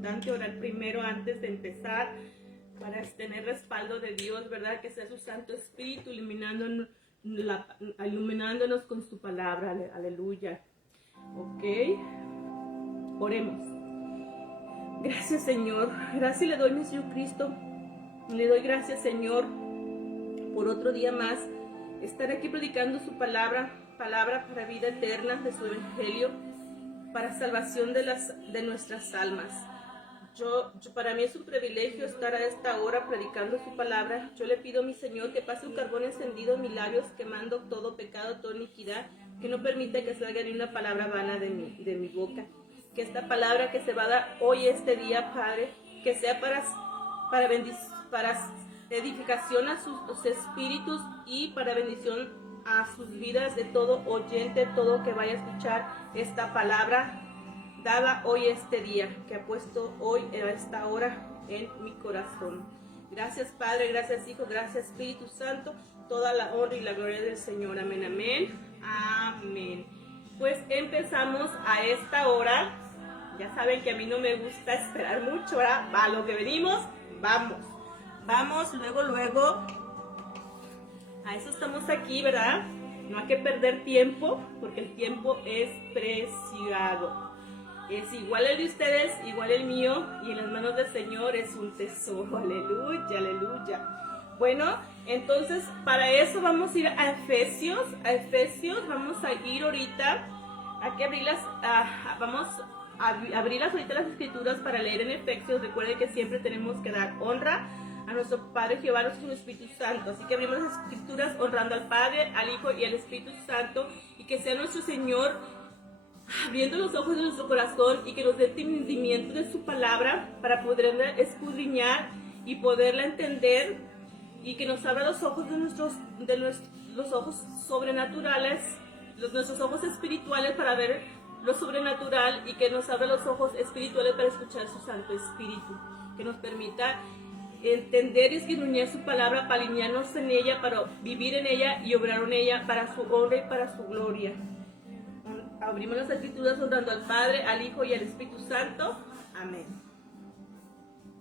importante orar primero antes de empezar, para tener respaldo de Dios, ¿verdad? Que sea su Santo Espíritu iluminándonos con su palabra. Aleluya. Ok. Oremos. Gracias, Señor. Gracias le doy, mi Señor Cristo. Le doy gracias, Señor, por otro día más estar aquí predicando su palabra para vida eterna de su evangelio, para salvación de nuestras almas. Para mí es un privilegio estar a esta hora predicando su palabra. Yo le pido a mi Señor que pase un carbón encendido en mis labios, quemando todo pecado, toda iniquidad, que no permita que salga ni una palabra vana de mi boca. Que esta palabra que se va a dar hoy, este día, Padre, que sea para edificación a sus espíritus y para bendición a sus vidas de todo oyente, todo que vaya a escuchar esta palabra dada hoy este día, que ha puesto hoy a esta hora en mi corazón. Gracias, Padre, gracias, Hijo, gracias, Espíritu Santo, toda la honra y la gloria del Señor. Amén, amén, amén. Pues empezamos a esta hora. Ya saben que a mí no me gusta esperar mucho, ¿verdad? Va, lo que venimos, vamos, luego. A eso estamos aquí, ¿verdad? No hay que perder tiempo, porque el tiempo es preciado. Es igual el de ustedes, igual el mío, y en las manos del Señor es un tesoro. Aleluya, aleluya. Bueno, entonces para eso vamos a ir a Efesios. Vamos a ir ahorita. Hay que abrirlas, vamos a abrirlas ahorita las escrituras para leer en Efesios. Recuerden que siempre tenemos que dar honra a nuestro Padre Jehová, a nuestro Espíritu Santo. Así que abrimos las escrituras honrando al Padre, al Hijo y al Espíritu Santo, y que sea nuestro Señor abriendo los ojos de nuestro corazón y que nos dé entendimiento de su palabra para poderla escudriñar y poderla entender, y que nos abra los ojos los ojos sobrenaturales, nuestros ojos espirituales para ver lo sobrenatural, y que nos abra los ojos espirituales para escuchar su Santo Espíritu, que nos permita entender y escudriñar su palabra para alinearnos en ella, para vivir en ella y obrar en ella para su honra y para su gloria. Abrimos las escrituras honrando al Padre, al Hijo y al Espíritu Santo. Amén.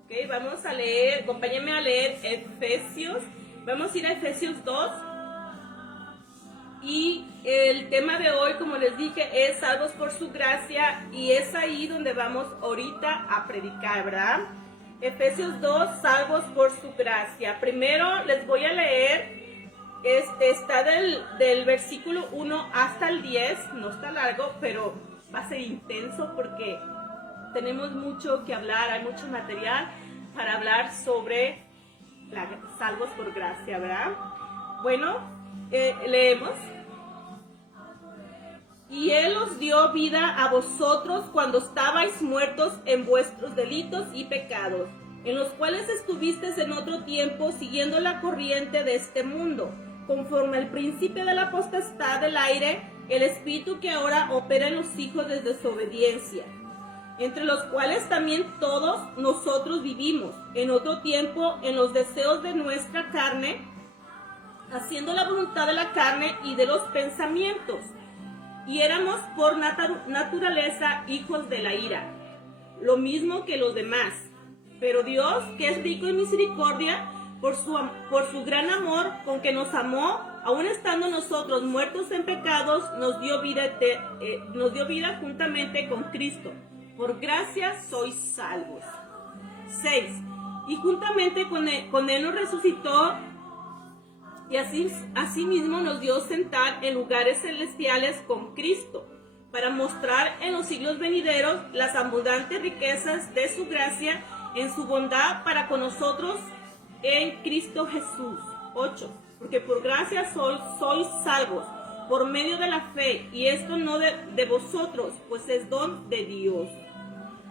Ok, vamos a leer, acompáñenme a leer Efesios. Vamos a ir a Efesios 2. Y el tema de hoy, como les dije, es salvos por su gracia, y es ahí donde vamos ahorita a predicar, ¿verdad? Efesios 2, salvos por su gracia. Primero les voy a leer. Está del versículo 1 hasta el 10, no está largo, pero va a ser intenso porque tenemos mucho que hablar, hay mucho material para hablar sobre salvos por gracia, ¿verdad? Bueno, leemos. Y Él os dio vida a vosotros cuando estabais muertos en vuestros delitos y pecados, en los cuales estuvisteis en otro tiempo siguiendo la corriente de este mundo, conforme al príncipe de la potestad del aire, el espíritu que ahora opera en los hijos de desobediencia, entre los cuales también todos nosotros vivimos en otro tiempo en los deseos de nuestra carne, haciendo la voluntad de la carne y de los pensamientos, y éramos por naturaleza hijos de la ira, lo mismo que los demás. Pero Dios, que es rico en misericordia, por su gran amor con que nos amó, aun estando nosotros muertos en pecados, nos dio vida juntamente con Cristo. Por gracia sois salvos. 6. Y juntamente con él nos resucitó, y asimismo nos dio sentar en lugares celestiales con Cristo, para mostrar en los siglos venideros las abundantes riquezas de su gracia en su bondad para con nosotros en Cristo Jesús. 8. Porque por gracia sois salvos por medio de la fe, y esto no de vosotros, pues es don de Dios,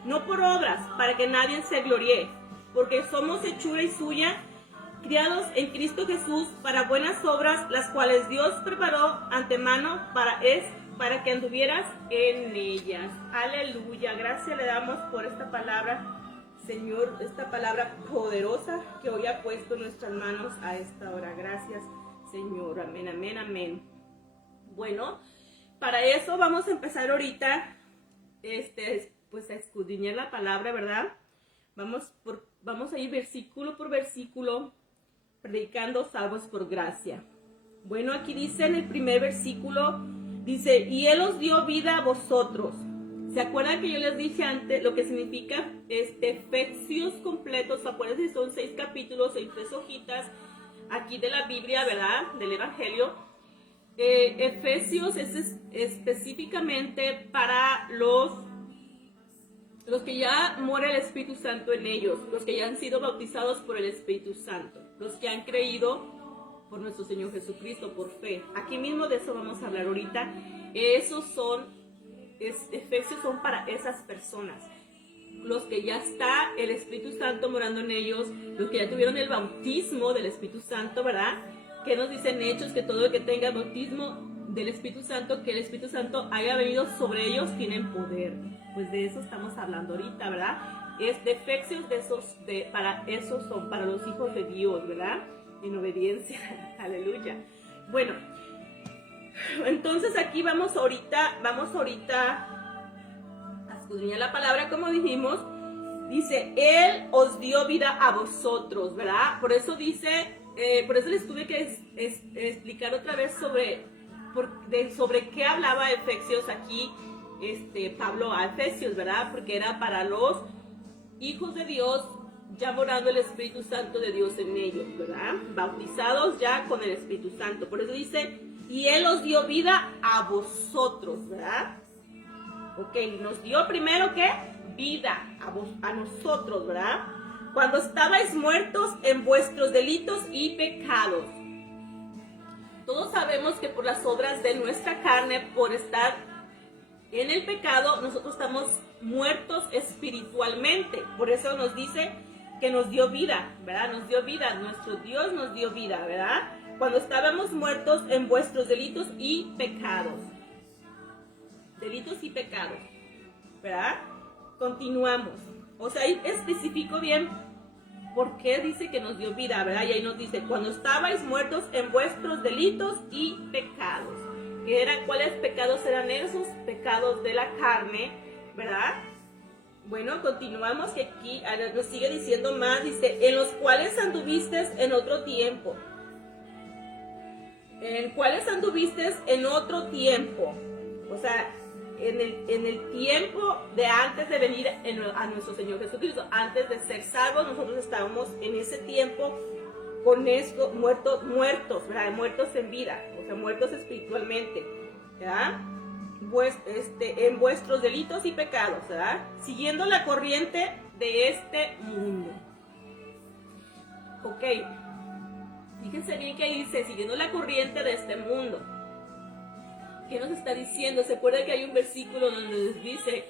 no por obras, para que nadie se gloríe, porque somos hechura y suya, criados en Cristo Jesús para buenas obras, las cuales Dios preparó antemano para que anduvieras en ellas. Aleluya. Gracias le damos por esta palabra, Señor, esta palabra poderosa que hoy ha puesto en nuestras manos a esta hora. Gracias, Señor. Amén, amén, amén. Bueno, para eso vamos a empezar ahorita pues a escudriñar la palabra, ¿verdad? Vamos a ir versículo por versículo, predicando salvos por gracia. Bueno, aquí dice en el primer versículo, dice, y Él os dio vida a vosotros. ¿Se acuerdan que yo les dije antes lo que significa Efesios completos? Acuérdense, son 6 capítulos en 3 hojitas aquí de la Biblia, ¿verdad? Del Evangelio. Efesios es específicamente para los que ya mora el Espíritu Santo en ellos, los que ya han sido bautizados por el Espíritu Santo, los que han creído por nuestro Señor Jesucristo por fe. Aquí mismo de eso vamos a hablar ahorita. Efesios son para esas personas, los que ya está el Espíritu Santo morando en ellos, los que ya tuvieron el bautismo del Espíritu Santo, ¿verdad? Que nos dicen Hechos que todo el que tenga el bautismo del Espíritu Santo, que el Espíritu Santo haya venido sobre ellos, tienen poder. Pues de eso estamos hablando ahorita, ¿verdad? Es de Efesios, para esos son para los hijos de Dios, ¿verdad? En obediencia, aleluya. Bueno, entonces aquí vamos ahorita a escudriñar la palabra, como dijimos. Dice, Él os dio vida a vosotros, ¿verdad? Por eso dice, por eso les tuve que explicar otra vez sobre qué hablaba Efesios aquí, Pablo a Efesios, ¿verdad? Porque era para los hijos de Dios, ya morando el Espíritu Santo de Dios en ellos, ¿verdad? Bautizados ya con el Espíritu Santo. Por eso dice, y Él os dio vida a vosotros, ¿verdad? Ok, nos dio primero, ¿qué? Vida a nosotros, ¿verdad? Cuando estabais muertos en vuestros delitos y pecados. Todos sabemos que por las obras de nuestra carne, por estar en el pecado, nosotros estamos muertos espiritualmente. Por eso nos dice que nos dio vida, ¿verdad? Nos dio vida, nuestro Dios nos dio vida, ¿verdad? Cuando estábamos muertos en vuestros delitos y pecados. Delitos y pecados, ¿verdad? Continuamos. O sea, ahí especifico bien por qué dice que nos dio vida, ¿verdad? Y ahí nos dice, cuando estabais muertos en vuestros delitos y pecados. ¿Cuáles pecados eran esos? Pecados de la carne, ¿verdad? Bueno, continuamos, que aquí nos sigue diciendo más, dice, en los cuales anduvisteis en otro tiempo. En cuales anduvisteis en otro tiempo. O sea, en el tiempo de antes de venir a nuestro Señor Jesucristo, antes de ser salvos, nosotros estábamos en ese tiempo con esto, muertos, ¿verdad? Muertos en vida, o sea, muertos espiritualmente, ¿verdad? En vuestros delitos y pecados, ¿verdad? Siguiendo la corriente de este mundo. Ok, fíjense bien que ahí dice, siguiendo la corriente de este mundo. ¿Qué nos está diciendo? ¿Se acuerda que hay un versículo donde nos dice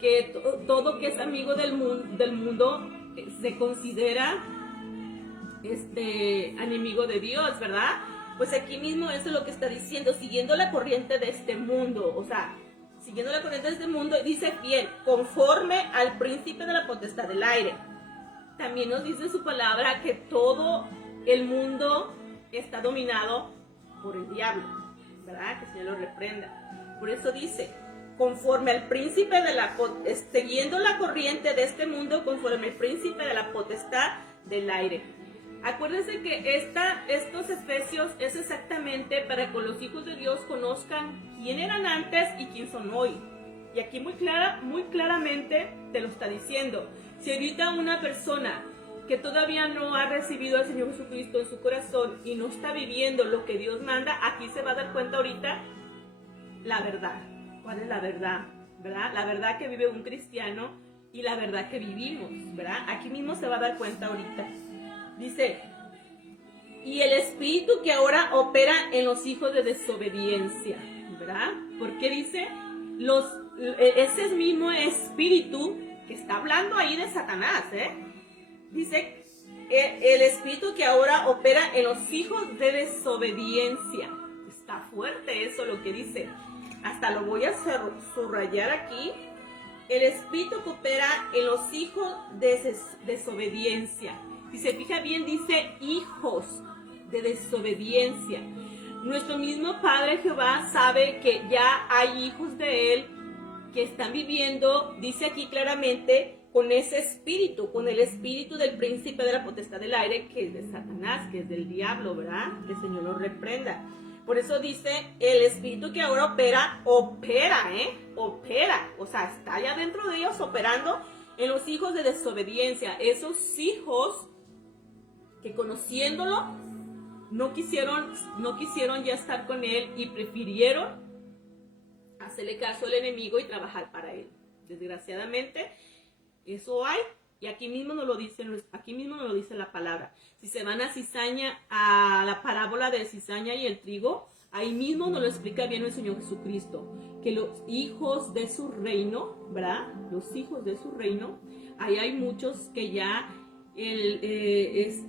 que todo que es amigo del mundo se considera enemigo de Dios, ¿verdad? Pues aquí mismo eso es lo que está diciendo, siguiendo la corriente de este mundo, o sea, siguiendo la corriente de este mundo, dice bien, conforme al príncipe de la potestad del aire. También nos dice su palabra que todo el mundo está dominado por el diablo, ¿verdad? Que el Señor lo reprenda. Por eso dice, conforme al príncipe de la siguiendo la corriente de este mundo, conforme al príncipe de la potestad del aire. Acuérdense que estos Efesios es exactamente para que los hijos de Dios conozcan quién eran antes y quién son hoy. Y aquí muy claramente te lo está diciendo. Si ahorita una persona que todavía no ha recibido al Señor Jesucristo en su corazón y no está viviendo lo que Dios manda, aquí se va a dar cuenta ahorita la verdad. ¿Cuál es la verdad? ¿Verdad? La verdad que vive un cristiano y la verdad que vivimos, ¿verdad? Aquí mismo se va a dar cuenta ahorita. Dice, y el espíritu que ahora opera en los hijos de desobediencia, ¿verdad? Porque dice, ese mismo espíritu que está hablando ahí de Satanás, dice, el espíritu que ahora opera en los hijos de desobediencia. Está fuerte eso lo que dice. Hasta lo voy a subrayar aquí. El espíritu que opera en los hijos de desobediencia. Si se fija bien, dice hijos de desobediencia. Nuestro mismo Padre Jehová sabe que ya hay hijos de Él que están viviendo, dice aquí claramente, con ese espíritu, con el espíritu del príncipe de la potestad del aire, que es de Satanás, que es del diablo, ¿verdad? Que el Señor lo reprenda. Por eso dice, el espíritu que ahora opera, opera, o sea, está allá dentro de ellos operando en los hijos de desobediencia, esos hijos que conociéndolo, no quisieron ya estar con él y prefirieron hacerle caso al enemigo y trabajar para él. Desgraciadamente, eso hay, y aquí mismo nos lo dice la palabra. Si se van a cizaña, a la parábola de cizaña y el trigo, ahí mismo nos lo explica bien el Señor Jesucristo, que los hijos de su reino, ¿verdad? Los hijos de su reino, ahí hay muchos que ya el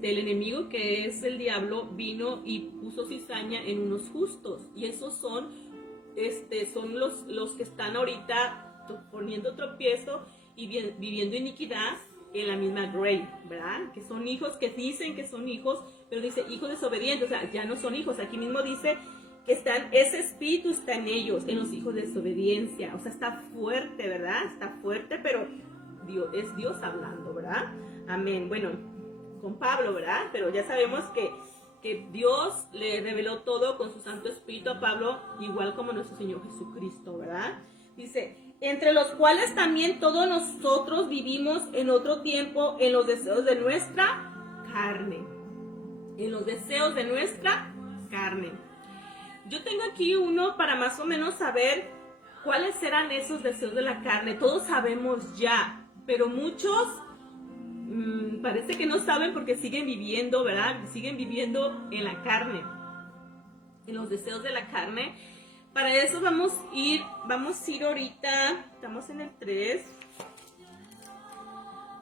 enemigo, que es el diablo, vino y puso cizaña en unos justos, y esos son los que están ahorita poniendo tropiezo y viviendo iniquidad en la misma grey, ¿verdad? Que son hijos que dicen que son hijos, pero dice hijos desobedientes, o sea, ya no son hijos. Aquí mismo dice que ese espíritu está en ellos, en los hijos de desobediencia. O sea, está fuerte, ¿verdad? Está fuerte, pero es Dios hablando, ¿verdad? Amén. Bueno, con Pablo, ¿verdad? Pero ya sabemos que Dios le reveló todo con su Santo Espíritu a Pablo, igual como nuestro Señor Jesucristo, ¿verdad? Dice, entre los cuales también todos nosotros vivimos en otro tiempo en los deseos de nuestra carne. En los deseos de nuestra carne. Yo tengo aquí uno para más o menos saber cuáles eran esos deseos de la carne. Todos sabemos ya, pero muchos parece que no saben porque siguen viviendo, ¿verdad? Siguen viviendo en la carne, en los deseos de la carne. Para eso vamos a ir ahorita, estamos en el 3.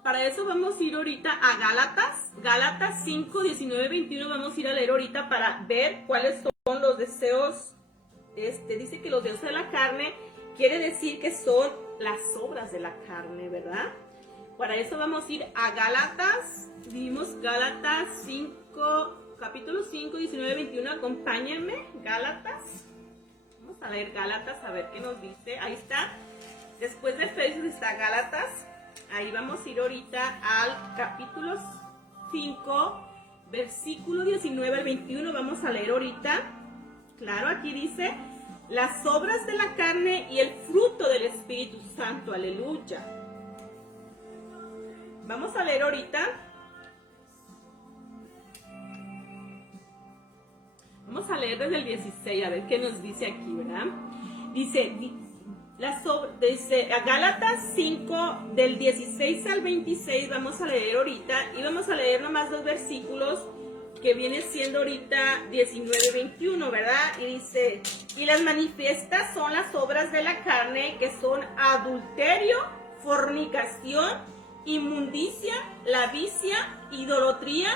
Para eso vamos a ir ahorita a Gálatas 5, 19, 21, vamos a ir a leer ahorita para ver cuáles son los deseos. Dice que los deseos de la carne quiere decir que son las obras de la carne, ¿verdad? Para eso vamos a ir a Gálatas, vimos Gálatas 5, capítulo 5, 19, 21, acompáñenme, Gálatas. Vamos a leer Gálatas a ver qué nos dice. Ahí está. Después de Efesios está Gálatas. Ahí vamos a ir ahorita al capítulo 5, versículo 19 al 21. Vamos a leer ahorita. Claro, aquí dice, las obras de la carne y el fruto del Espíritu Santo. Aleluya. Vamos a leer ahorita. Vamos a leer desde el 16, a ver qué nos dice aquí, ¿verdad? Dice a Gálatas 5, del 16 al 26, vamos a leer ahorita, y vamos a leer nomás 2 versículos, que viene siendo ahorita 19, 21, ¿verdad? Y dice, y las manifiestas son las obras de la carne, que son adulterio, fornicación, inmundicia, lavicia, idolatría,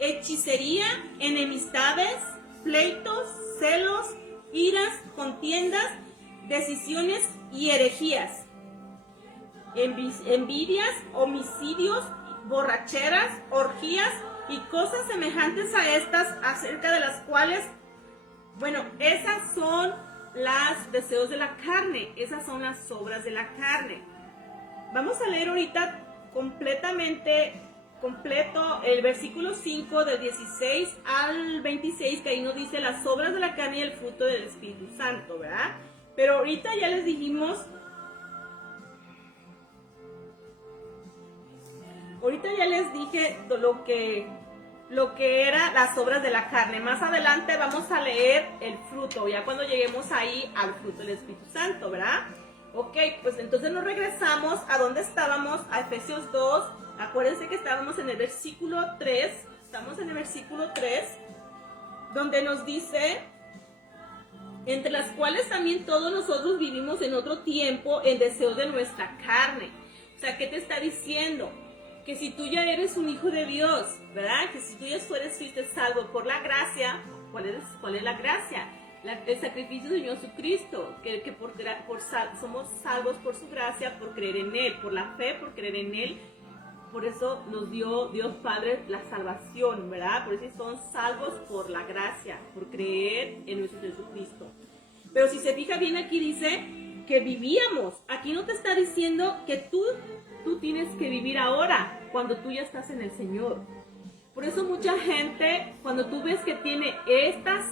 hechicería, enemistades, pleitos, celos, iras, contiendas, decisiones y herejías, envidias, homicidios, borracheras, orgías y cosas semejantes a estas, acerca de las cuales, bueno, esas son los deseos de la carne, esas son las obras de la carne. Vamos a leer ahorita completo el versículo 5 del 16 al 26, que ahí nos dice las obras de la carne y el fruto del Espíritu Santo, ¿verdad? Pero ahorita ya les dijimos, dije lo que era las obras de la carne. Más adelante vamos a leer el fruto, ya cuando lleguemos ahí al fruto del Espíritu Santo, ¿verdad? Ok, pues entonces nos regresamos a donde estábamos, a Efesios 2. Acuérdense que estábamos en el versículo 3. Estamos en el versículo 3, donde nos dice, entre las cuales también todos nosotros vivimos en otro tiempo en deseos de nuestra carne. O sea, ¿qué te está diciendo? Que si tú ya eres un hijo de Dios, ¿verdad? Que si tú ya fuiste salvo por la gracia, ¿cuál es la gracia? El sacrificio del Señor Jesucristo, que somos salvos por su gracia, por creer en Él, por la fe, por creer en Él. Por eso nos dio Dios Padre la salvación, ¿verdad? Por eso son salvos por la gracia, por creer en nuestro Jesucristo. Pero si se fija bien aquí dice que vivíamos. Aquí no te está diciendo que tú tienes que vivir ahora, cuando tú ya estás en el Señor. Por eso mucha gente, cuando tú ves que tiene estas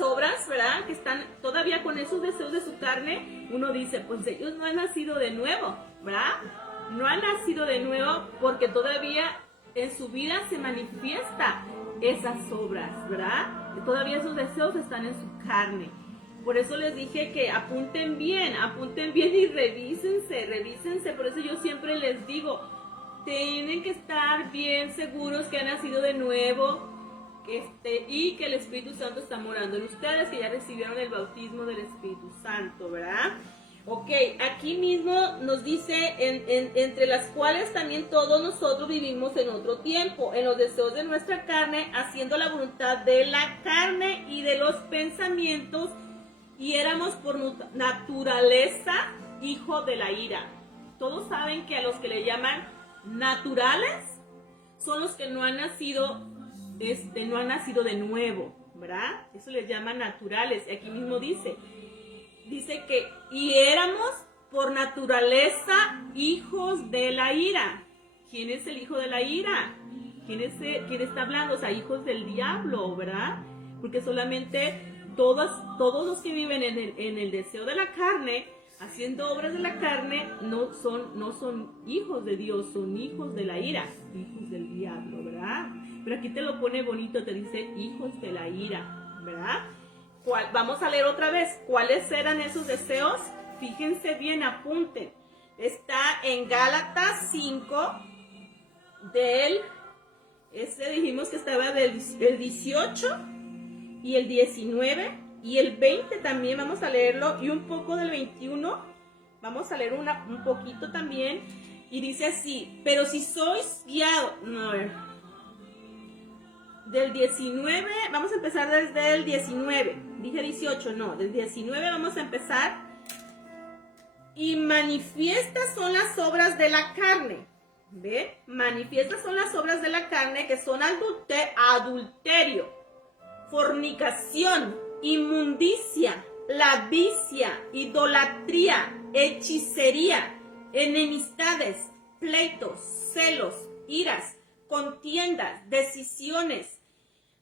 obras, ¿verdad? Que están todavía con esos deseos de su carne, uno dice, pues ellos no han nacido de nuevo, ¿verdad? No han nacido de nuevo porque todavía en su vida se manifiesta esas obras, ¿verdad? Todavía esos deseos están en su carne. Por eso les dije que apunten bien y revísense. Por eso yo siempre les digo, tienen que estar bien seguros que han nacido de nuevo, y que el Espíritu Santo está morando en ustedes, que ya recibieron el bautismo del Espíritu Santo, ¿verdad? Ok, aquí mismo nos dice, entre las cuales también todos nosotros vivimos en otro tiempo, en los deseos de nuestra carne, haciendo la voluntad de la carne y de los pensamientos, y éramos por naturaleza hijos de la ira. Todos saben que a los que le llaman naturales son los que no han nacido de nuevo, ¿verdad? Eso les llama naturales. Aquí mismo dice que y éramos por naturaleza hijos de la ira. ¿Quién es el hijo de la ira? ¿Quién está hablando? O sea, hijos del diablo, ¿verdad? Porque solamente todos los que viven en el deseo de la carne, haciendo obras de la carne, no son hijos de Dios, son hijos de la ira, hijos del diablo, ¿verdad? Pero aquí te lo pone bonito, te dice hijos de la ira, ¿verdad? Vamos a leer otra vez. ¿Cuáles eran esos deseos? Fíjense bien, apunten. Está en Gálatas 5, dijimos que estaba del 18 y el 19 y el 20 también, vamos a leerlo, y un poco del 21, vamos a leer un poquito también, y dice así, pero si sois guiados, del 19, vamos a empezar desde el 19, dije 18, no, del 19 vamos a empezar, y manifiestas son las obras de la carne, ¿ve? Manifiestas son las obras de la carne, que son adulterio, fornicación, inmundicia, lavicia, idolatría, hechicería, enemistades, pleitos, celos, iras, contiendas, decisiones,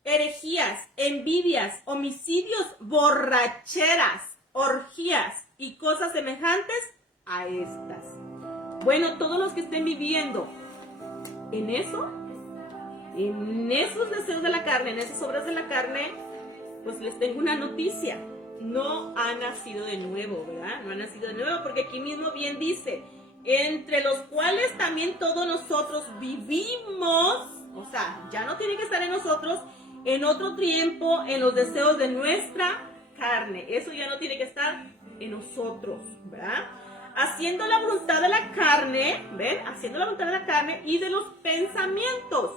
herejías, envidias, homicidios, borracheras, orgías y cosas semejantes a estas. Bueno, todos los que estén viviendo en esos deseos de la carne, en esas obras de la carne, pues les tengo una noticia. No han nacido de nuevo, ¿verdad? No han nacido de nuevo, porque aquí mismo bien dice, entre los cuales también todos nosotros vivimos, o sea, ya no tiene que estar en nosotros, en otro tiempo, en los deseos de nuestra carne. Eso ya no tiene que estar en nosotros, ¿verdad? Haciendo la voluntad de la carne, ¿ven? Haciendo la voluntad de la carne y de los pensamientos.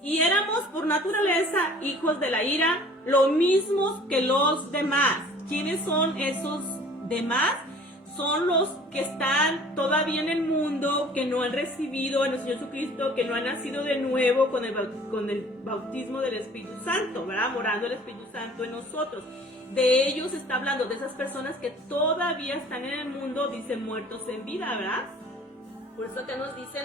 Y éramos por naturaleza hijos de la ira, lo mismos que los demás. ¿Quiénes son esos demás? Son los que están todavía en el mundo, que no han recibido a nuestro Señor Jesucristo, que no han nacido de nuevo con el bautismo del Espíritu Santo, ¿verdad? Morando el Espíritu Santo en nosotros. De ellos está hablando, de esas personas que todavía están en el mundo, dice muertos en vida, ¿verdad? Por eso acá nos dice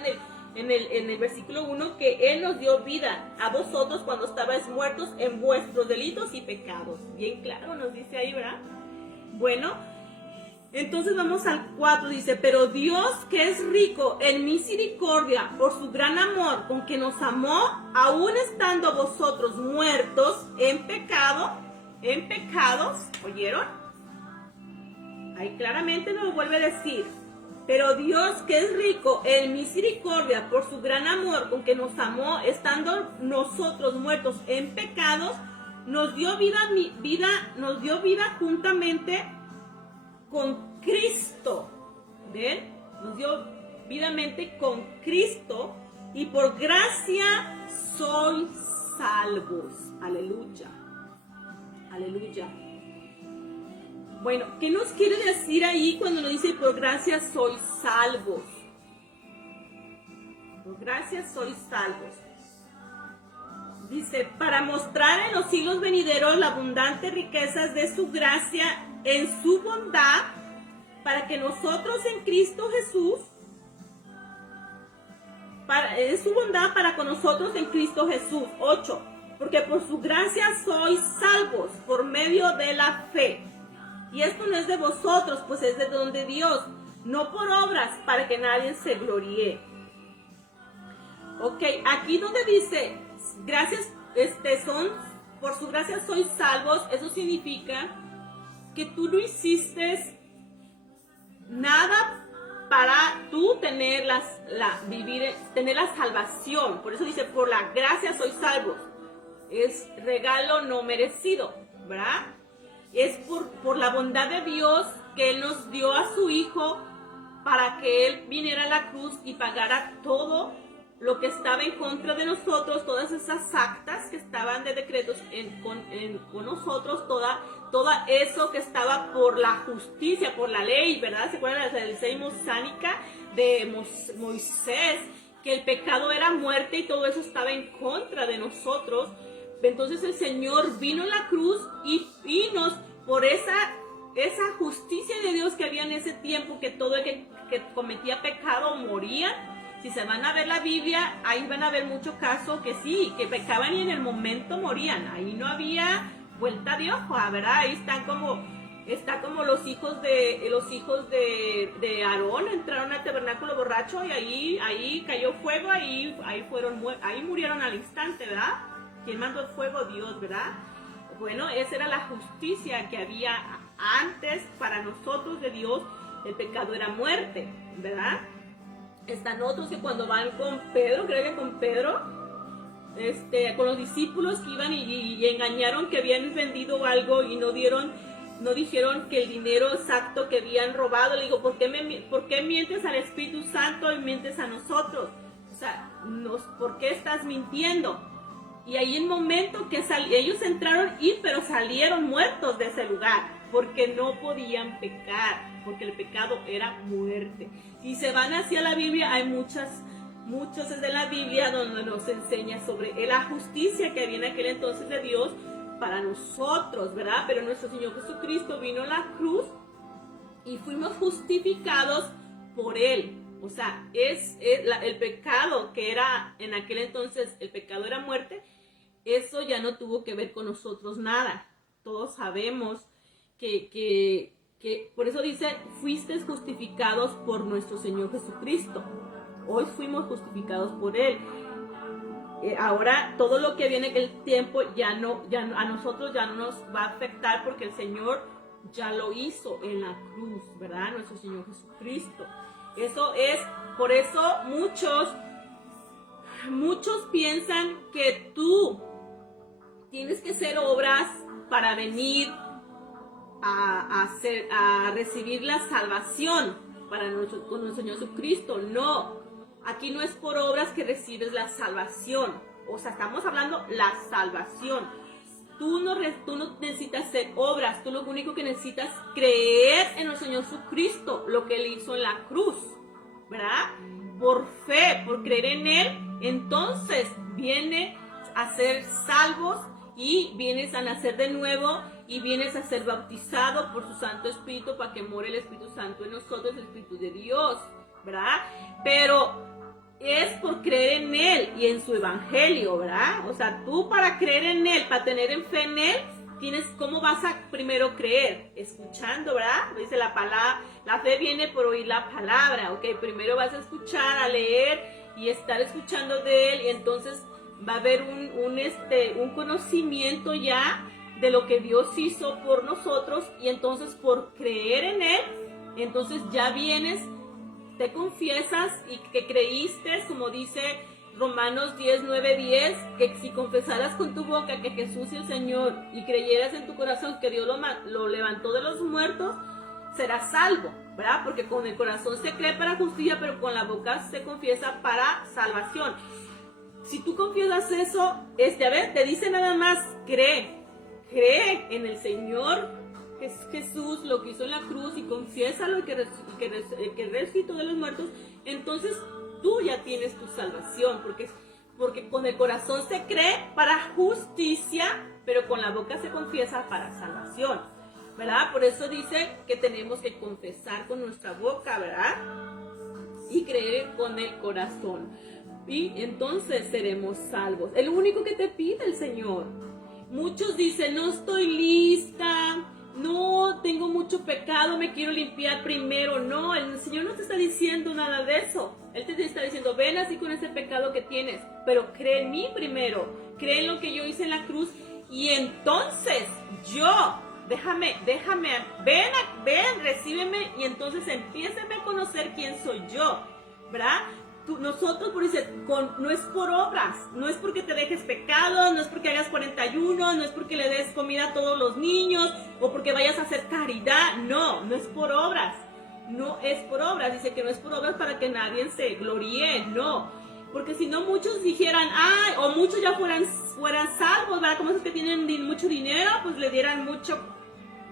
en el versículo 1 que Él nos dio vida a vosotros cuando estabais muertos en vuestros delitos y pecados. Bien claro nos dice ahí, ¿verdad? Bueno, entonces vamos al 4, dice, pero Dios que es rico en misericordia por su gran amor con que nos amó, aún estando vosotros muertos en pecados, ¿oyeron? Ahí claramente nos vuelve a decir, pero Dios que es rico en misericordia por su gran amor con que nos amó, estando nosotros muertos en pecados, nos dio vida juntamente con Cristo. ¿Ven? Nos dio vidamente con Cristo y por gracia sois salvos. Aleluya. Aleluya. Bueno, ¿qué nos quiere decir ahí cuando nos dice por gracia sois salvos? Por gracia sois salvos. Dice, para mostrar en los siglos venideros las abundantes riquezas de su gracia en su bondad, para que nosotros en Cristo Jesús, es su bondad para con nosotros en Cristo Jesús. 8. Porque por su gracia sois salvos por medio de la fe. Y esto no es de vosotros, pues es de don de Dios, no por obras, para que nadie se gloríe. Ok, aquí donde dice, gracias, por su gracia sois salvos, eso significa que tú no hiciste nada para tú tener tener la salvación. Por eso dice, por la gracia sois salvos. Es regalo no merecido, ¿verdad? Es por la bondad de Dios que Él nos dio a su Hijo para que Él viniera a la cruz y pagara todo lo que estaba en contra de nosotros, todas esas actas que estaban de decretos con nosotros, todo eso que estaba por la justicia, por la ley, ¿verdad? ¿Se acuerdan de la ley mosánica de Moisés? Que el pecado era muerte y todo eso estaba en contra de nosotros. Entonces el Señor vino a la cruz y nos, por esa justicia de Dios que había en ese tiempo, que todo el que cometía pecado moría. Si se van a ver la Biblia, ahí van a ver muchos casos que sí, que pecaban y en el momento morían. Ahí no había vuelta de hoja, ¿verdad? Ahí está como los hijos de Aarón entraron al tabernáculo borracho y ahí cayó fuego, ahí murieron al instante, ¿verdad? ¿Quién mandó el fuego? Dios, ¿verdad? Bueno, esa era la justicia que había antes para nosotros de Dios. El pecado era muerte, ¿verdad? Están otros que cuando van con Pedro, creo que con Pedro, con los discípulos que iban y engañaron que habían vendido algo y no dijeron que el dinero exacto que habían robado. Le digo, ¿por qué mientes al Espíritu Santo y mientes a nosotros? O sea, ¿por qué estás mintiendo? Y ahí en el momento que ellos entraron, pero salieron muertos de ese lugar, porque no podían pecar, porque el pecado era muerte. Si se van hacia la Biblia, hay muchos de la Biblia donde nos enseña sobre la justicia que había en aquel entonces de Dios para nosotros, ¿verdad? Pero nuestro Señor Jesucristo vino a la cruz y fuimos justificados por Él. O sea, el pecado que era en aquel entonces, el pecado era muerte, eso ya no tuvo que ver con nosotros nada. Todos sabemos que por eso dice, fuiste justificados por nuestro Señor Jesucristo. Hoy fuimos justificados por Él. Ahora todo lo que viene en el tiempo a nosotros ya no nos va a afectar, porque el Señor ya lo hizo en la cruz, ¿verdad? Nuestro Señor Jesucristo. Eso es, por eso muchos piensan que tú tienes que hacer obras para venir a recibir la salvación con nuestro Señor Jesucristo. No, aquí no es por obras que recibes la salvación. O sea, estamos hablando la salvación. Tú no necesitas hacer obras, tú lo único que necesitas es creer en el Señor Jesucristo, lo que Él hizo en la cruz, ¿verdad? Por fe, por creer en Él, entonces viene a ser salvos y vienes a nacer de nuevo y vienes a ser bautizado por su Santo Espíritu para que more el Espíritu Santo en nosotros, el Espíritu de Dios, ¿verdad? Pero es por creer en Él y en su Evangelio, ¿verdad? O sea, tú para creer en Él, para tener fe en Él, ¿cómo vas a primero creer? Escuchando, ¿verdad? Dice la palabra, la fe viene por oír la palabra, ¿ok? Primero vas a escuchar, a leer y estar escuchando de Él, y entonces va a haber un conocimiento ya de lo que Dios hizo por nosotros, y entonces por creer en Él, entonces ya vienes, te confiesas y que creíste, como dice Romanos 10, 9, 10, que si confesaras con tu boca que Jesús es el Señor y creyeras en tu corazón que Dios lo levantó de los muertos, serás salvo, ¿verdad? Porque con el corazón se cree para justicia, pero con la boca se confiesa para salvación. Si tú confiesas eso, a ver, te dice nada más, cree en el Señor Jesús, lo que hizo en la cruz, y confiésalo y que resucitó de los muertos, entonces tú ya tienes tu salvación, porque porque con el corazón se cree para justicia, pero con la boca se confiesa para salvación, ¿verdad? Por eso dice que tenemos que confesar con nuestra boca, ¿verdad? Y creer con el corazón. Y entonces seremos salvos. Es lo único que te pide el Señor. Muchos dicen, no estoy lista, no, tengo mucho pecado, me quiero limpiar primero. No, el Señor no te está diciendo nada de eso. Él te está diciendo, ven así con ese pecado que tienes, pero cree en mí primero, cree en lo que yo hice en la cruz, y entonces yo, déjame, ven, recíbeme, y entonces empiézame a conocer quién soy yo, ¿verdad? Nosotros, por decir, no es por obras, no es porque te dejes pecado, no es porque hagas 41, no es porque le des comida a todos los niños, o porque vayas a hacer caridad, no es por obras, no es por obras, dice que no es por obras para que nadie se gloríe, no, porque si no muchos dijeran, ay, o muchos ya fueran salvos, ¿verdad? Como esos que tienen mucho dinero, pues le dieran mucho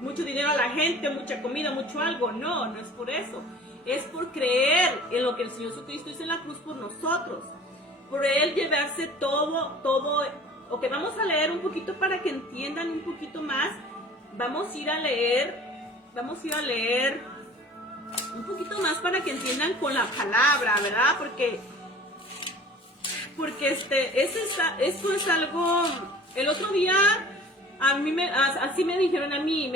dinero a la gente, mucha comida, mucho algo, no es por eso. Es por creer en lo que el Señor Jesucristo hizo en la cruz por nosotros. Por Él llevarse todo. Ok, vamos a leer un poquito para que entiendan un poquito más. Vamos a ir a leer un poquito más para que entiendan con la palabra, ¿verdad? Porque esto es algo. El otro día, así me dijeron a mí,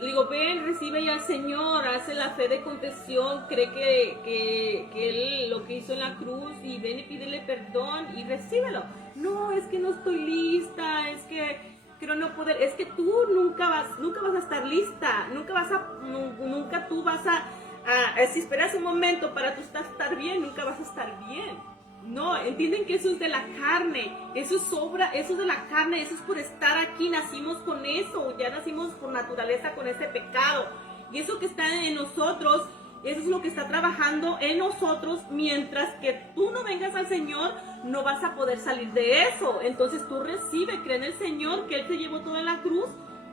digo, ven, recibe ya al Señor, hace la fe de confesión, cree que Él lo que hizo en la cruz, y ven y pídele perdón y recíbelo. No, es que no estoy lista, es que creo no poder, es que tú nunca vas a estar lista, nunca tú vas si esperas un momento para tú estar bien, nunca vas a estar bien. No, entienden que eso es de la carne, eso es de la carne, eso es por estar aquí, nacimos con eso, ya nacimos por naturaleza con ese pecado, y eso que está en nosotros, eso es lo que está trabajando en nosotros. Mientras que tú no vengas al Señor, no vas a poder salir de eso. Entonces tú cree en el Señor, que Él te llevó todo en la cruz,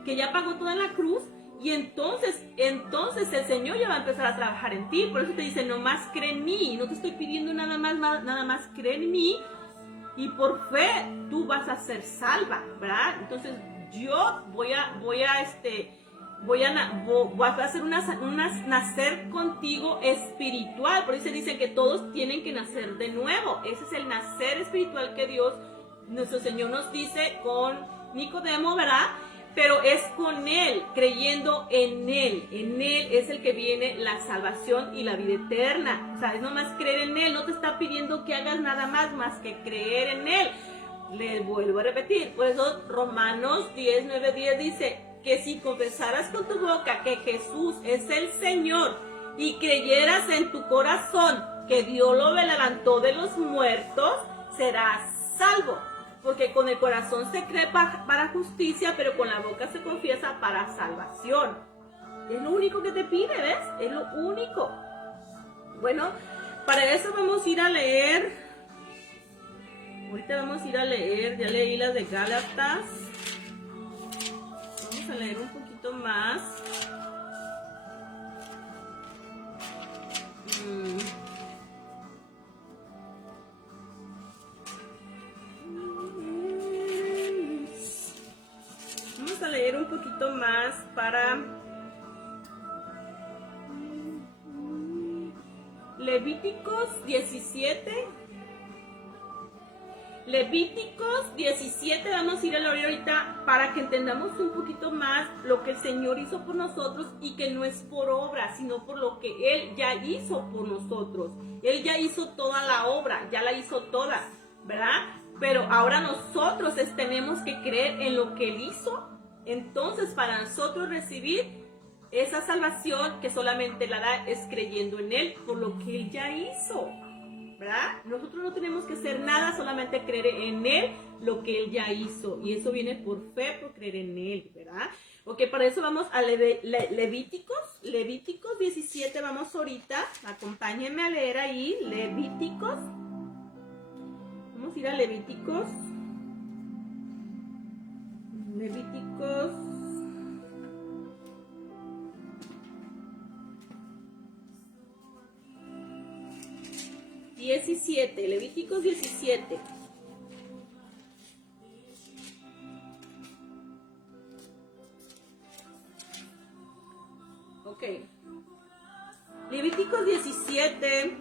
que ya pagó todo en la cruz, y entonces el Señor ya va a empezar a trabajar en ti. Por eso te dice, nomás cree en mí. No te estoy pidiendo nada más cree en mí, y por fe tú vas a ser salva, ¿verdad? Entonces yo voy a hacer unas nacer contigo espiritual. Por eso dice que todos tienen que nacer de nuevo. Ese es el nacer espiritual que Dios, nuestro Señor, nos dice con Nicodemo, ¿verdad? Pero es con Él, creyendo en Él. En Él es el que viene la salvación y la vida eterna. O sea, es nomás creer en Él. No te está pidiendo que hagas nada más que creer en Él. Les vuelvo a repetir. Por eso Romanos 10:9-10 dice que si confesaras con tu boca que Jesús es el Señor y creyeras en tu corazón que Dios lo levantó de los muertos, serás salvo. Porque con el corazón se cree para justicia, pero con la boca se confiesa para salvación. Es lo único que te pide, ¿ves? Es lo único. Bueno, para eso vamos a ir a leer. Ahorita vamos a ir a leer, ya leí las de Gálatas. Vamos a leer un poquito más. Vamos a leer un poquito más para Levíticos 17. Levíticos 17, vamos a ir a leer ahorita para que entendamos un poquito más lo que el Señor hizo por nosotros, y que no es por obra, sino por lo que Él ya hizo por nosotros. Él ya hizo toda la obra, ya la hizo toda, ¿verdad? Pero ahora nosotros tenemos que creer en lo que Él hizo. Entonces, para nosotros recibir esa salvación, que solamente la da es creyendo en Él, por lo que Él ya hizo, ¿verdad? Nosotros no tenemos que hacer nada, solamente creer en Él, lo que Él ya hizo. Y eso viene por fe, por creer en Él, ¿verdad? Ok, para eso vamos a Levíticos 17, vamos ahorita. Acompáñenme a leer ahí, Levíticos. Vamos a ir a Levíticos 17. 17, Levíticos 17. Ok. Levíticos 17,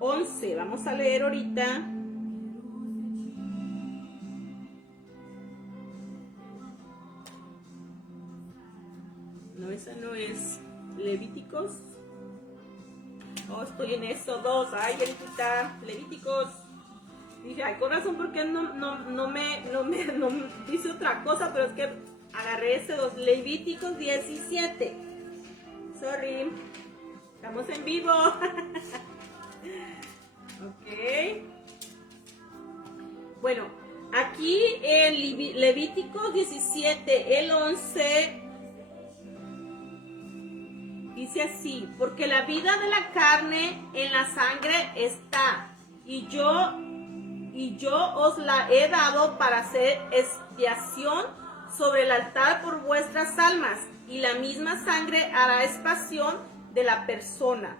11. Vamos a leer ahorita. No, esa no es. Levíticos. Oh, estoy en eso, 2. Ay, Erika, Levíticos. Dije, ay, corazón, ¿por qué no me dice otra cosa? Pero es que agarré ese 2. Levíticos 17. Sorry. Estamos en vivo. Ok. Bueno, aquí en Levíticos 17, el 11. Dice así, porque la vida de la carne en la sangre está, y yo os la he dado para hacer expiación sobre el altar por vuestras almas, y la misma sangre hará expiación de la persona.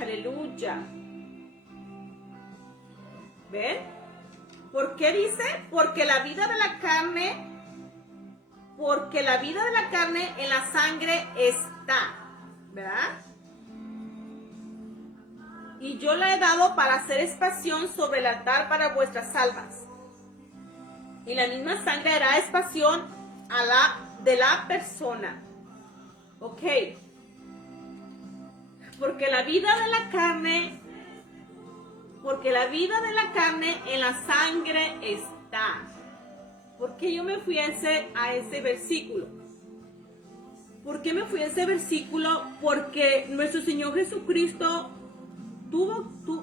Aleluya. ¿Ven? ¿Por qué dice? Porque la vida de la carne en la sangre está, ¿verdad? Y yo la he dado para hacer expiación sobre el altar para vuestras almas. Y la misma sangre hará expiación de la persona. Ok. Porque la vida de la carne en la sangre está. ¿Por qué yo me fui a ese versículo? ¿Por qué me fui a ese versículo? Porque nuestro Señor Jesucristo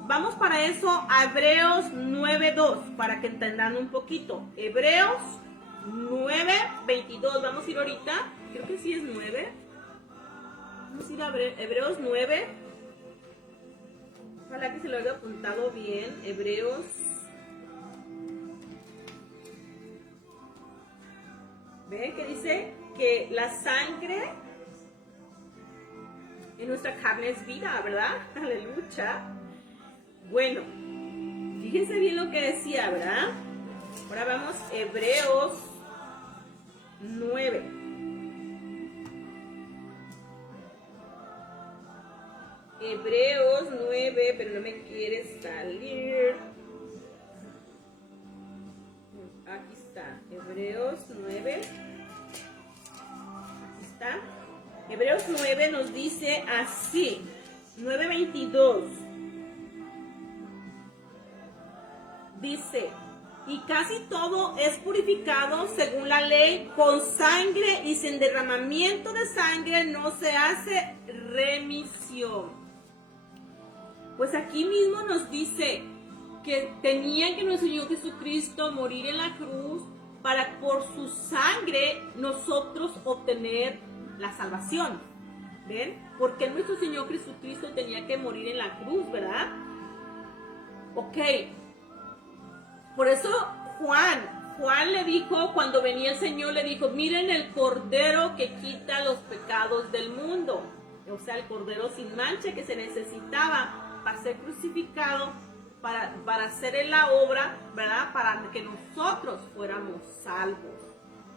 vamos para eso a Hebreos 9:2, para que entendan un poquito. Hebreos 9:22, vamos a ir ahorita, creo que sí es 9. Vamos a ir a Hebreos 9. Ojalá que se lo haya apuntado bien. Hebreos. ¿Ven que dice que la sangre en nuestra carne es vida, verdad? Aleluya. Bueno, fíjense bien lo que decía, ¿verdad? Ahora vamos, Hebreos 9. Hebreos 9, pero no me quiere salir. Aquí está, Hebreos 9. Aquí está. Hebreos 9 nos dice así, 9:22. Dice, y casi todo es purificado según la ley, con sangre, y sin derramamiento de sangre no se hace remisión. Pues aquí mismo nos dice que tenía que nuestro Señor Jesucristo morir en la cruz para por su sangre nosotros obtener la salvación. ¿Ven? Porque nuestro Señor Jesucristo tenía que morir en la cruz, ¿verdad? Ok. Por eso Juan le dijo, cuando venía el Señor, le dijo, miren el Cordero que quita los pecados del mundo. O sea, el Cordero sin mancha que se necesitaba para ser crucificado, para hacer la obra, ¿verdad? Para que nosotros fuéramos salvos.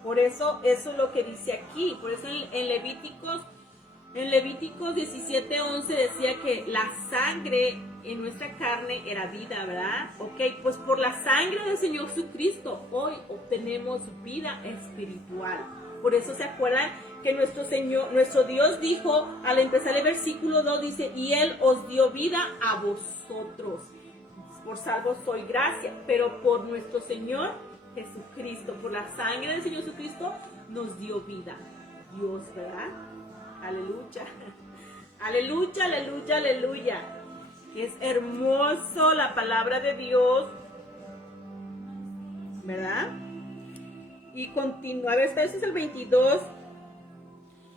Por eso es lo que dice aquí. Por eso en Levíticos 17:11 decía que la sangre en nuestra carne era vida, ¿verdad? Ok, pues por la sangre del Señor Jesucristo hoy obtenemos vida espiritual. Por eso se acuerdan que nuestro Dios dijo, al empezar el versículo 2, dice, y Él os dio vida a vosotros. Por salvos soy gracia, pero por nuestro Señor Jesucristo, por la sangre del Señor Jesucristo, nos dio vida. Dios, ¿verdad? Aleluya. Aleluya, aleluya, aleluya. Es hermoso la palabra de Dios, ¿verdad? Y continúa, este es el 22.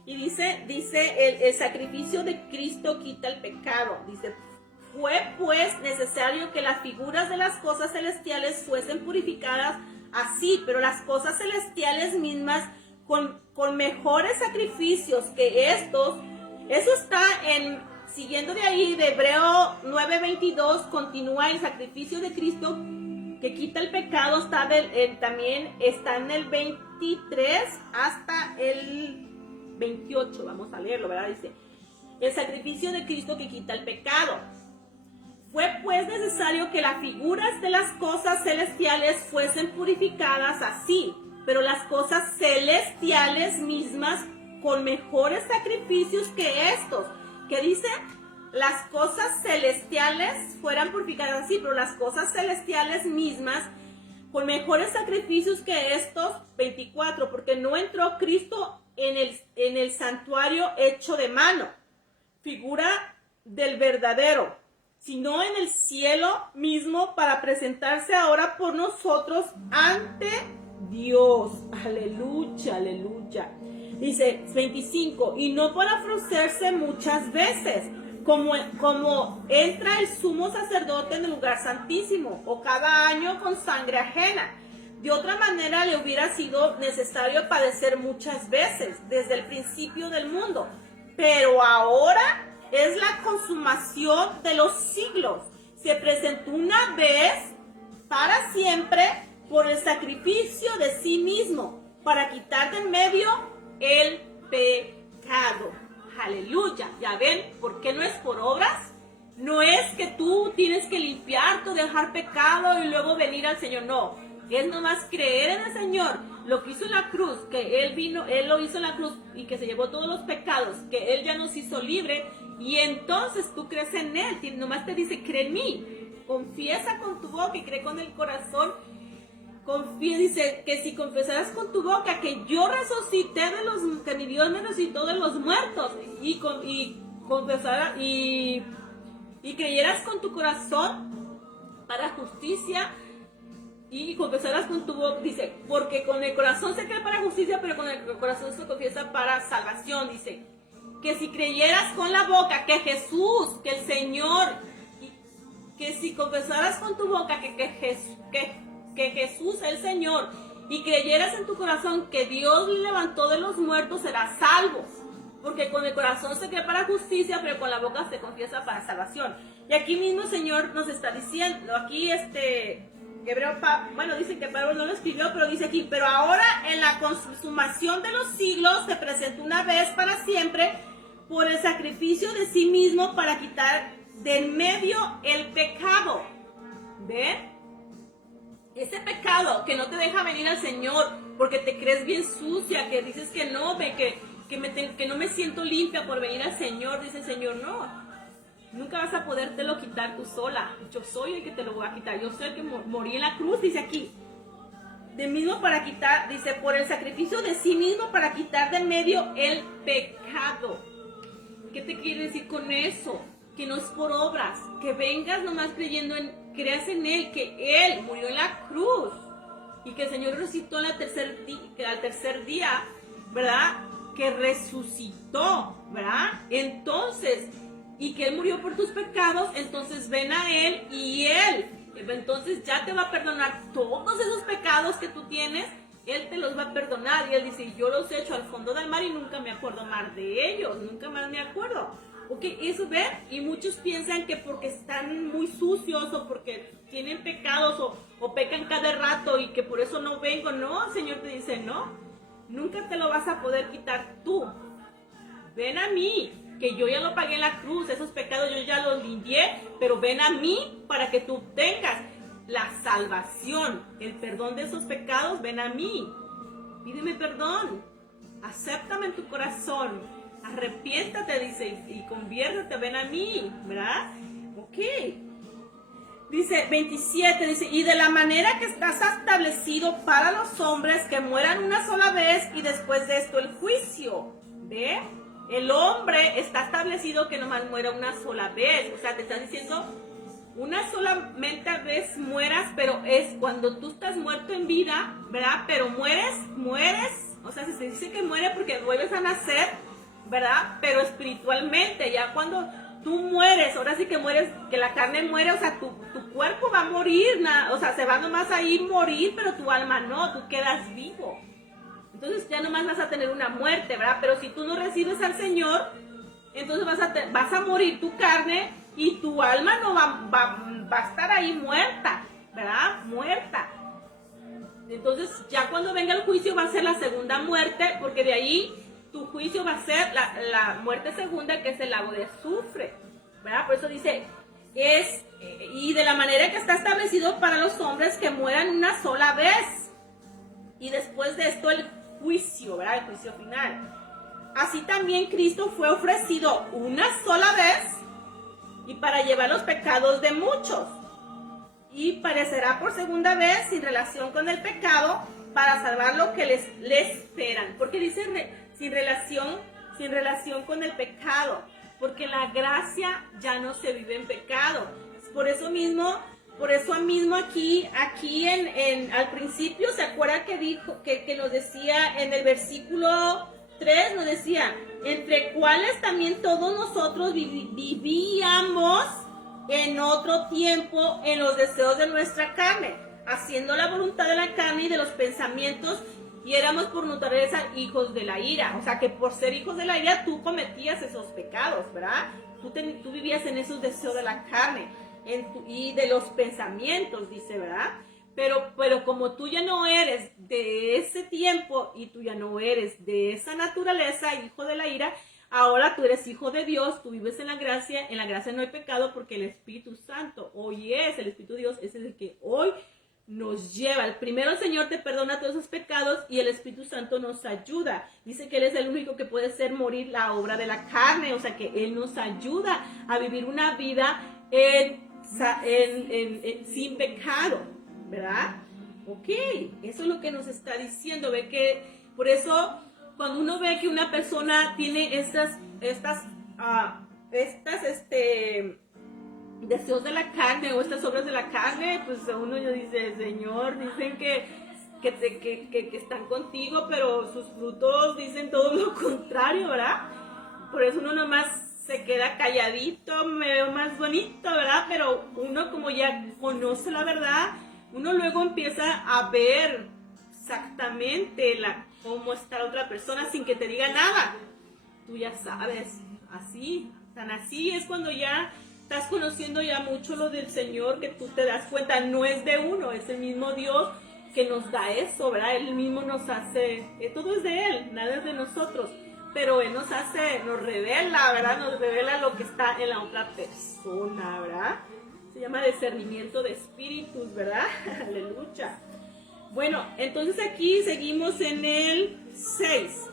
Y dice el sacrificio de Cristo quita el pecado. Dice, fue pues necesario que las figuras de las cosas celestiales fuesen purificadas así, pero las cosas celestiales mismas con mejores sacrificios que estos. Eso está en Siguiendo de ahí, de Hebreo 9:22, continúa el sacrificio de Cristo que quita el pecado, también está en el 23 hasta el 28, vamos a leerlo, ¿verdad? Dice, el sacrificio de Cristo que quita el pecado. Fue pues necesario que las figuras de las cosas celestiales fuesen purificadas así, pero las cosas celestiales mismas con mejores sacrificios que estos. ¿Qué dice? Las cosas celestiales fueran purificadas así, pero las cosas celestiales mismas con mejores sacrificios que estos. 24, porque no entró Cristo en el santuario hecho de mano, figura del verdadero, sino en el cielo mismo para presentarse ahora por nosotros ante Dios. Aleluya, aleluya. Dice 25, y no para ofrecerse muchas veces, como entra el sumo sacerdote en el lugar santísimo, o cada año con sangre ajena. De otra manera le hubiera sido necesario padecer muchas veces desde el principio del mundo. Pero ahora es la consumación de los siglos. Se presentó una vez para siempre por el sacrificio de sí mismo, para quitar de en medio el pecado. Aleluya. ¿Ya ven por qué no es por obras? No es que tú tienes que limpiarte o dejar pecado y luego venir al Señor. No, es nomás creer en el Señor. Lo que hizo en la cruz, que Él vino, Él lo hizo en la cruz y que se llevó todos los pecados, que Él ya nos hizo libre. Y entonces tú crees en Él. Nomás te dice, cree en mí. Confiesa con tu boca y cree con el corazón. Confía, dice que si confesaras con tu boca que yo resucité que mi Dios me resucitó de los muertos, y confesara y creyeras con tu corazón para justicia, y confesarás con tu boca, dice, porque con el corazón se cree para justicia, pero con el corazón se confiesa para salvación. Dice que si creyeras con la boca que Jesús, que el Señor, que si confesaras con tu boca que Jesús es el Señor y creyeras en tu corazón que Dios le levantó de los muertos, serás salvo. Porque con el corazón se cree para justicia, pero con la boca se confiesa para salvación. Y aquí mismo el Señor nos está diciendo, aquí Hebreo, bueno, dice que Pablo no lo escribió, pero dice aquí, pero ahora en la consumación de los siglos se presentó una vez para siempre por el sacrificio de sí mismo para quitar de en medio el pecado. ¿Ven? Ese pecado que no te deja venir al Señor porque te crees bien sucia, que dices que no, que no me siento limpia por venir al Señor, dice el Señor, no, nunca vas a podértelo quitar tú sola. Yo soy el que te lo voy a quitar, yo soy el que morí en la cruz, dice aquí. De mismo para quitar, dice, por el sacrificio de sí mismo para quitar de en medio el pecado. ¿Qué te quiere decir con eso? Que no es por obras, que vengas nomás creas en Él, que Él murió en la cruz y que el Señor resucitó al tercer día, ¿verdad? Que resucitó, ¿verdad? Entonces, y que Él murió por tus pecados, entonces ven a Él y Él, entonces ya te va a perdonar todos esos pecados que tú tienes, Él te los va a perdonar. Y Él dice, yo los he hecho al fondo del mar y nunca me acuerdo más de ellos, nunca más me acuerdo. Ok, eso ven, y muchos piensan que porque están muy sucios o porque tienen pecados o pecan cada rato y que por eso no vengo. No, el Señor te dice, no, nunca te lo vas a poder quitar tú. Ven a mí, que yo ya lo pagué en la cruz, esos pecados yo ya los limpié, pero ven a mí para que tú tengas la salvación, el perdón de esos pecados. Ven a mí, pídeme perdón, acéptame en tu corazón. Arrepiéntate, dice, y conviértete, ven a mí, ¿verdad? Ok. Dice 27, dice, y de la manera que estás establecido para los hombres que mueran una sola vez y después de esto el juicio. ¿Ve? El hombre está establecido que nomás muera una sola vez. O sea, te estás diciendo, una solamente vez mueras, pero es cuando tú estás muerto en vida, ¿verdad? Pero mueres, o sea, se dice que muere porque vuelves a nacer, ¿verdad? Pero espiritualmente, ya cuando tú mueres, ahora sí que mueres, que la carne muere, o sea, tu cuerpo va a morir, o sea, se va nomás a ir morir, pero tu alma no, tú quedas vivo. Entonces ya nomás vas a tener una muerte, ¿verdad? Pero si tú no recibes al Señor, entonces vas a morir tu carne y tu alma no va a estar ahí muerta, ¿verdad? Muerta. Entonces ya cuando venga el juicio va a ser la segunda muerte, porque de ahí tu juicio va a ser la muerte segunda, que es el lago de azufre, ¿verdad? Por eso dice, y de la manera que está establecido para los hombres que mueran una sola vez. Y después de esto el juicio, ¿verdad? El juicio final. Así también Cristo fue ofrecido una sola vez y para llevar los pecados de muchos. Y parecerá por segunda vez sin relación con el pecado para salvar lo que les esperan. Porque dice sin relación con el pecado. Porque la gracia ya no se vive en pecado. Por eso mismo aquí al principio, ¿se acuerdan que dijo, que nos decía en el versículo 3, nos decía, entre cuales también todos nosotros vivíamos en otro tiempo en los deseos de nuestra carne, haciendo la voluntad de la carne y de los pensamientos, y éramos por naturaleza hijos de la ira. O sea que por ser hijos de la ira tú cometías esos pecados, ¿verdad? Tú vivías en esos deseos de la carne y de los pensamientos, dice, ¿verdad? Pero como tú ya no eres de ese tiempo y tú ya no eres de esa naturaleza, hijo de la ira, ahora tú eres hijo de Dios, tú vives en la gracia no hay pecado, porque el Espíritu Santo hoy el Espíritu de Dios es el que hoy nos lleva. Primero el Señor te perdona todos esos pecados y el Espíritu Santo nos ayuda. Dice que Él es el único que puede hacer morir la obra de la carne, o sea que Él nos ayuda a vivir una vida sin pecado, ¿verdad? Ok, eso es lo que nos está diciendo. Ve que por eso cuando uno ve que una persona tiene estas deseos de la carne o estas obras de la carne, pues uno ya dice, Señor, dicen que están contigo, pero sus frutos dicen todo lo contrario, ¿verdad? Por eso uno nomás se queda calladito, me veo más bonito, ¿verdad? Pero uno, como ya conoce la verdad, uno luego empieza a ver exactamente cómo está la otra persona sin que te diga nada. Tú ya sabes, tan así es cuando ya estás conociendo ya mucho lo del Señor, que tú te das cuenta, no es de uno, es el mismo Dios que nos da eso, ¿verdad? Él mismo nos hace, todo es de Él, nada es de nosotros, pero Él nos revela, ¿verdad? Nos revela lo que está en la otra persona, ¿verdad? Se llama discernimiento de espíritus, ¿verdad? Aleluya. Bueno, entonces aquí seguimos en el 6.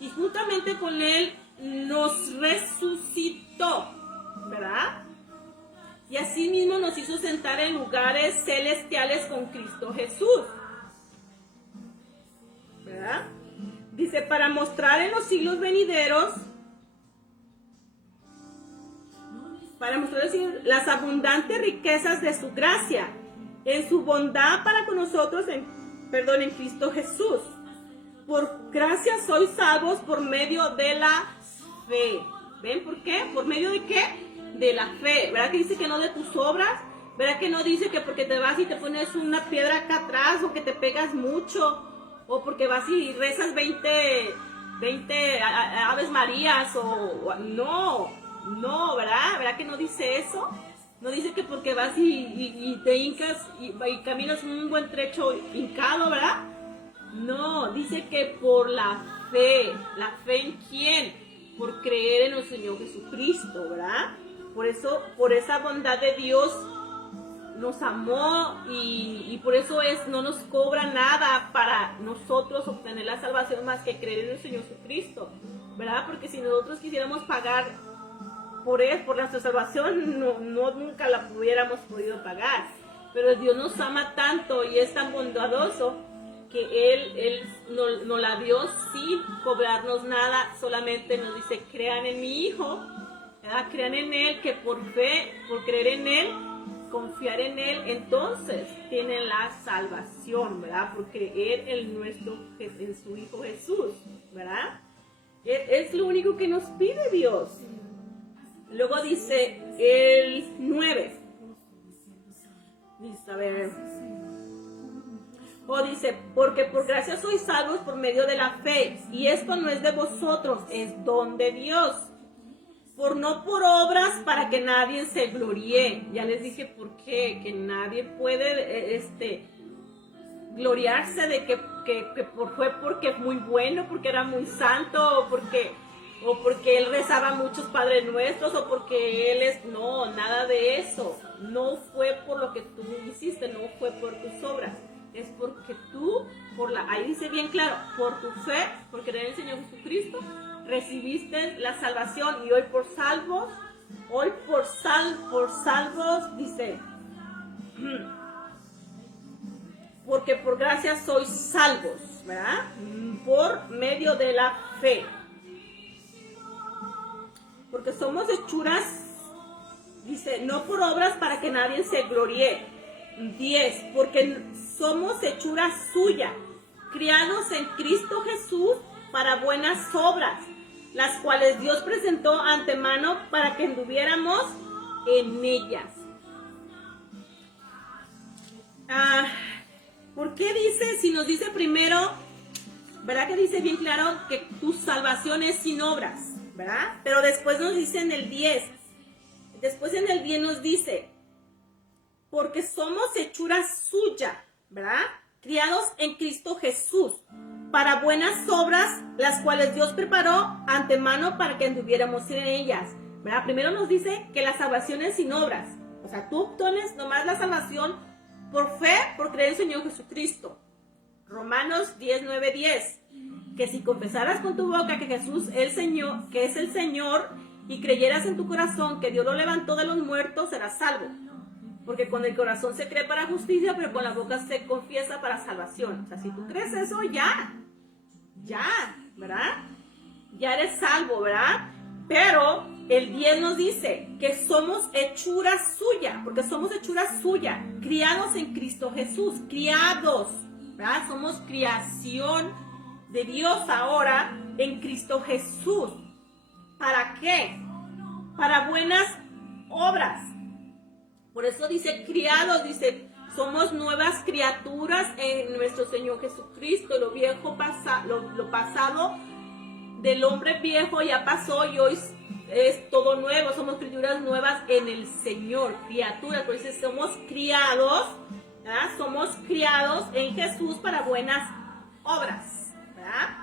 Y juntamente con Él nos resucitó, ¿verdad? Y así mismo nos hizo sentar en lugares celestiales con Cristo Jesús, ¿verdad? Dice, para mostrar en los siglos venideros, las abundantes riquezas de su gracia, en su bondad para con nosotros, en Cristo Jesús. Por gracia sois salvos por medio de la fe. ¿Ven por qué? ¿Por medio de qué? De la fe. ¿Verdad que dice que no de tus obras? ¿Verdad que no dice que porque te vas y te pones una piedra acá atrás, o que te pegas mucho, o porque vas y rezas 20 Aves Marías, no, ¿verdad? ¿Verdad que no dice eso? No dice que porque vas y te hincas y caminas un buen trecho hincado, ¿verdad? No, dice que por la fe. ¿La fe en quién? Por creer en el Señor Jesucristo, ¿verdad? Por eso, por esa bondad de Dios nos amó y por eso no nos cobra nada para nosotros obtener la salvación más que creer en el Señor Jesucristo, ¿verdad? Porque si nosotros quisiéramos pagar por nuestra salvación, nunca la hubiéramos podido pagar. Pero Dios nos ama tanto y es tan bondadoso que Él nos la dio sin cobrarnos nada, solamente nos dice, crean en mi Hijo, ¿verdad? Crean en Él, que por fe, por creer en Él, confiar en Él, entonces tienen la salvación, ¿verdad? Por creer en su Hijo Jesús, ¿verdad? Es lo único que nos pide Dios. Luego dice el 9. Dice, a ver. O dice, porque por gracia sois salvos por medio de la fe, y esto no es de vosotros, es don de Dios. No por obras para que nadie se gloríe. Ya les dije por qué, que nadie puede gloriarse de que fue porque es muy bueno, porque era muy santo, o porque él rezaba muchos Padres Nuestros, o porque él es... No, nada de eso. No fue por lo que tú hiciste, no fue por tus obras. Es porque tú, ahí dice bien claro, por tu fe, por creer en el Señor Jesucristo, recibiste la salvación. Y hoy por salvos, dice, porque por gracia sois salvos, ¿verdad? Por medio de la fe. Porque somos hechuras, dice, no por obras para que nadie se gloríe. 10, porque somos hechura suya, criados en Cristo Jesús para buenas obras, las cuales Dios presentó antemano para que anduviéramos en ellas. ¿Por qué dice, si nos dice primero, verdad que dice bien claro que tu salvación es sin obras, verdad? Pero después nos dice en el 10, nos dice, porque somos hechura suya, ¿verdad? Criados en Cristo Jesús, para buenas obras, las cuales Dios preparó antemano para que anduviéramos en ellas, ¿verdad? Primero nos dice que la salvación es sin obras. O sea, tú obtienes nomás la salvación por fe, por creer en el Señor Jesucristo. Romanos 10, que si confesaras con tu boca que Jesús es el Señor, y creyeras en tu corazón que Dios lo levantó de los muertos, serás salvo. Porque con el corazón se cree para justicia, pero con la boca se confiesa para salvación. O sea, si tú crees eso, ya, ¿verdad? Ya eres salvo, ¿verdad? Pero el 10 nos dice que somos hechura suya, porque somos hechura suya, criados en Cristo Jesús, criados, ¿verdad? Somos creación de Dios ahora en Cristo Jesús. ¿Para qué? Para buenas obras. Por eso dice criados, dice, somos nuevas criaturas en nuestro Señor Jesucristo. Lo viejo lo pasado del hombre viejo ya pasó y hoy es todo nuevo. Somos criaturas nuevas en el Señor, criaturas. Por eso somos criados, ¿verdad? Somos criados en Jesús para buenas obras, ¿verdad?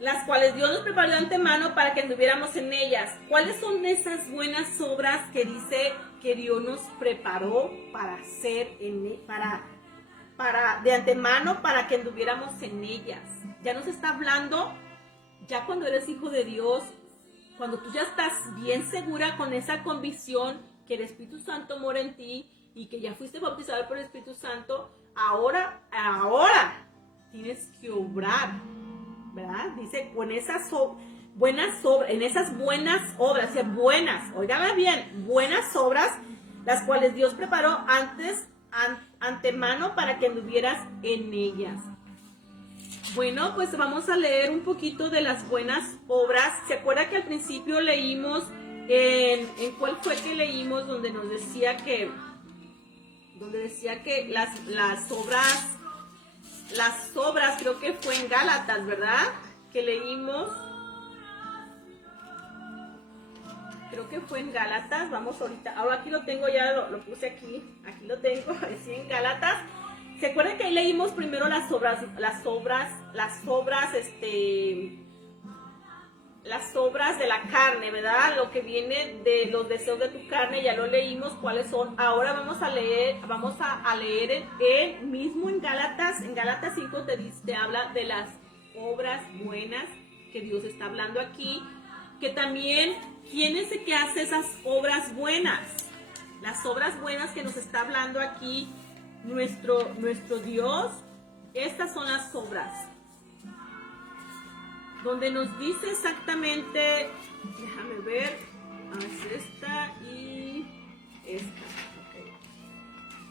Las cuales Dios nos preparó de antemano para que anduviéramos en ellas. ¿Cuáles son esas buenas obras que dice que Dios nos preparó para hacer de antemano para que anduviéramos en ellas? Ya nos está hablando, ya cuando eres hijo de Dios, cuando tú ya estás bien segura con esa convicción que el Espíritu Santo mora en ti y que ya fuiste bautizado por el Espíritu Santo, ahora tienes que obrar, ¿verdad? Dice, con esas buenas obras, en esas buenas obras, óigame bien, buenas obras, las cuales Dios preparó antemano para que anduvieras en ellas. Bueno, pues vamos a leer un poquito de las buenas obras. ¿Se acuerda que al principio leímos, en cuál fue que leímos, donde nos decía que, las obras, creo que fue en Gálatas, ¿verdad? Que leímos. Creo que fue en Gálatas. Vamos ahorita. Ahora aquí lo tengo, ya lo puse aquí. Aquí lo tengo, sí, en Gálatas. ¿Se acuerdan que ahí leímos primero las obras de la carne, ¿verdad? Lo que viene de los deseos de tu carne, ya lo leímos cuáles son. Ahora vamos a leer mismo en Gálatas 5 te habla de las obras buenas que Dios está hablando aquí, que también, ¿quién es el que hace esas obras buenas? Las obras buenas que nos está hablando aquí nuestro Dios, estas son las obras. Donde nos dice exactamente, déjame ver, es esta y esta. Okay.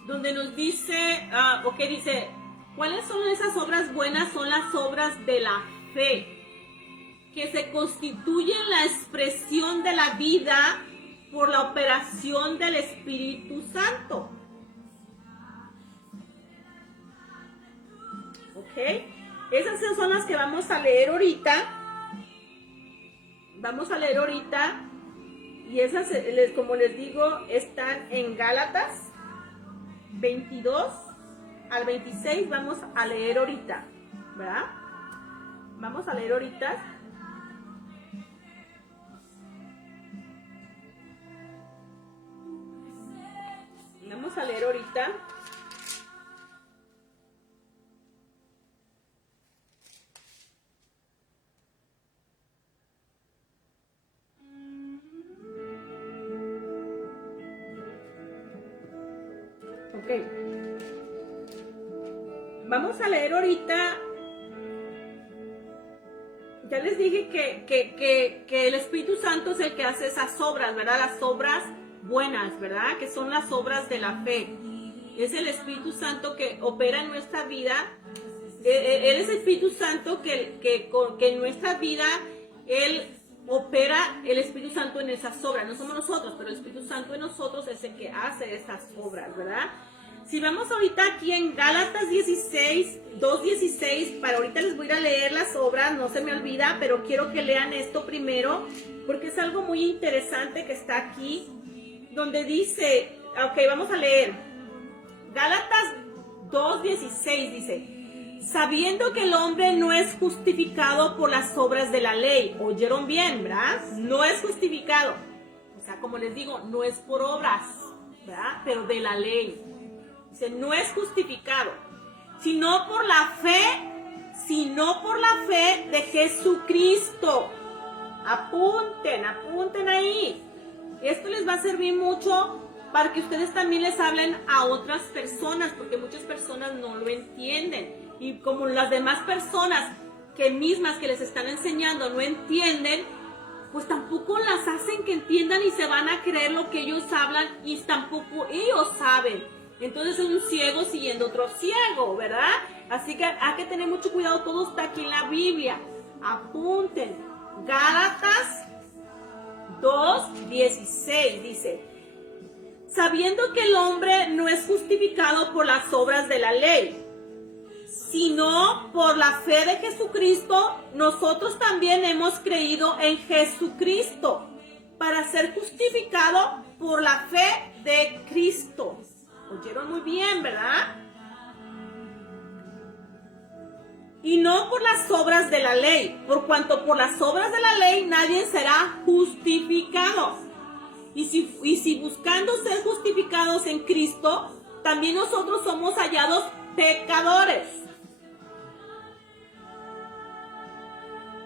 Donde nos dice, dice, ¿cuáles son esas obras buenas? Son las obras de la fe, que se constituyen la expresión de la vida por la operación del Espíritu Santo. Esas son las que vamos a leer ahorita. Y esas, como les digo, están en Gálatas 22 al 26. Vamos a leer ahorita, ¿verdad? Vamos a leer ahorita. Ok. Vamos a leer ahorita. Ya les dije que el Espíritu Santo es el que hace esas obras, ¿verdad? Las obras buenas, ¿verdad? Que son las obras de la fe. Es el Espíritu Santo que opera en nuestra vida. Él es el Espíritu Santo que en nuestra vida, Él opera el Espíritu Santo en esas obras. No somos nosotros, pero el Espíritu Santo en nosotros es el que hace esas obras, ¿verdad? Si vamos ahorita aquí en Gálatas 16, 2:16, para ahorita les voy a leer las obras, no se me olvida, pero quiero que lean esto primero, porque es algo muy interesante que está aquí, donde dice, ok, vamos a leer, Gálatas 2:16 dice, sabiendo que el hombre no es justificado por las obras de la ley, oyeron bien, ¿verdad? No es justificado, o sea, como les digo, no es por obras, ¿verdad? Pero de la ley. Dice, no es justificado, sino por la fe de Jesucristo. Apunten ahí. Esto les va a servir mucho para que ustedes también les hablen a otras personas, porque muchas personas no lo entienden. Y como las demás personas que les están enseñando no entienden, pues tampoco las hacen que entiendan y se van a creer lo que ellos hablan y tampoco ellos saben. Entonces es un ciego siguiendo otro ciego, ¿verdad? Así que hay que tener mucho cuidado, todo está aquí en la Biblia. Apunten. Gálatas 2:16 dice, sabiendo que el hombre no es justificado por las obras de la ley, sino por la fe de Jesucristo, nosotros también hemos creído en Jesucristo para ser justificado por la fe de Cristo. Oyeron muy bien, ¿verdad? Y no por las obras de la ley, por cuanto por las obras de la ley nadie será justificado. Y si buscando ser justificados en Cristo, también nosotros somos hallados pecadores.